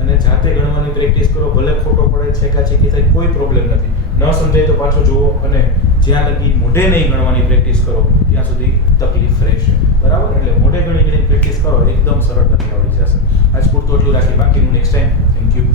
અને જાતે ગણવાની પ્રેક્ટિસ કરો. ભલે ખોટો પડે, છેકાછેકી થાય, કોઈ પ્રોબ્લેમ નથી. ન સમજાય તો પાછો જુઓ અને જ્યાં લગી મોઢે નહીં ગણવાની પ્રેક્ટિસ કરો ત્યાં સુધી તકલીફ રહેશે. બરાબર? એટલે મોઢે ગણી પ્રેક્ટિસ કરો, એકદમ સરળતાથી આવડી જશે. આજ પૂરતું એટલું રાખી, બાકીનું નેક્સ્ટ ટાઈમ. Thank you.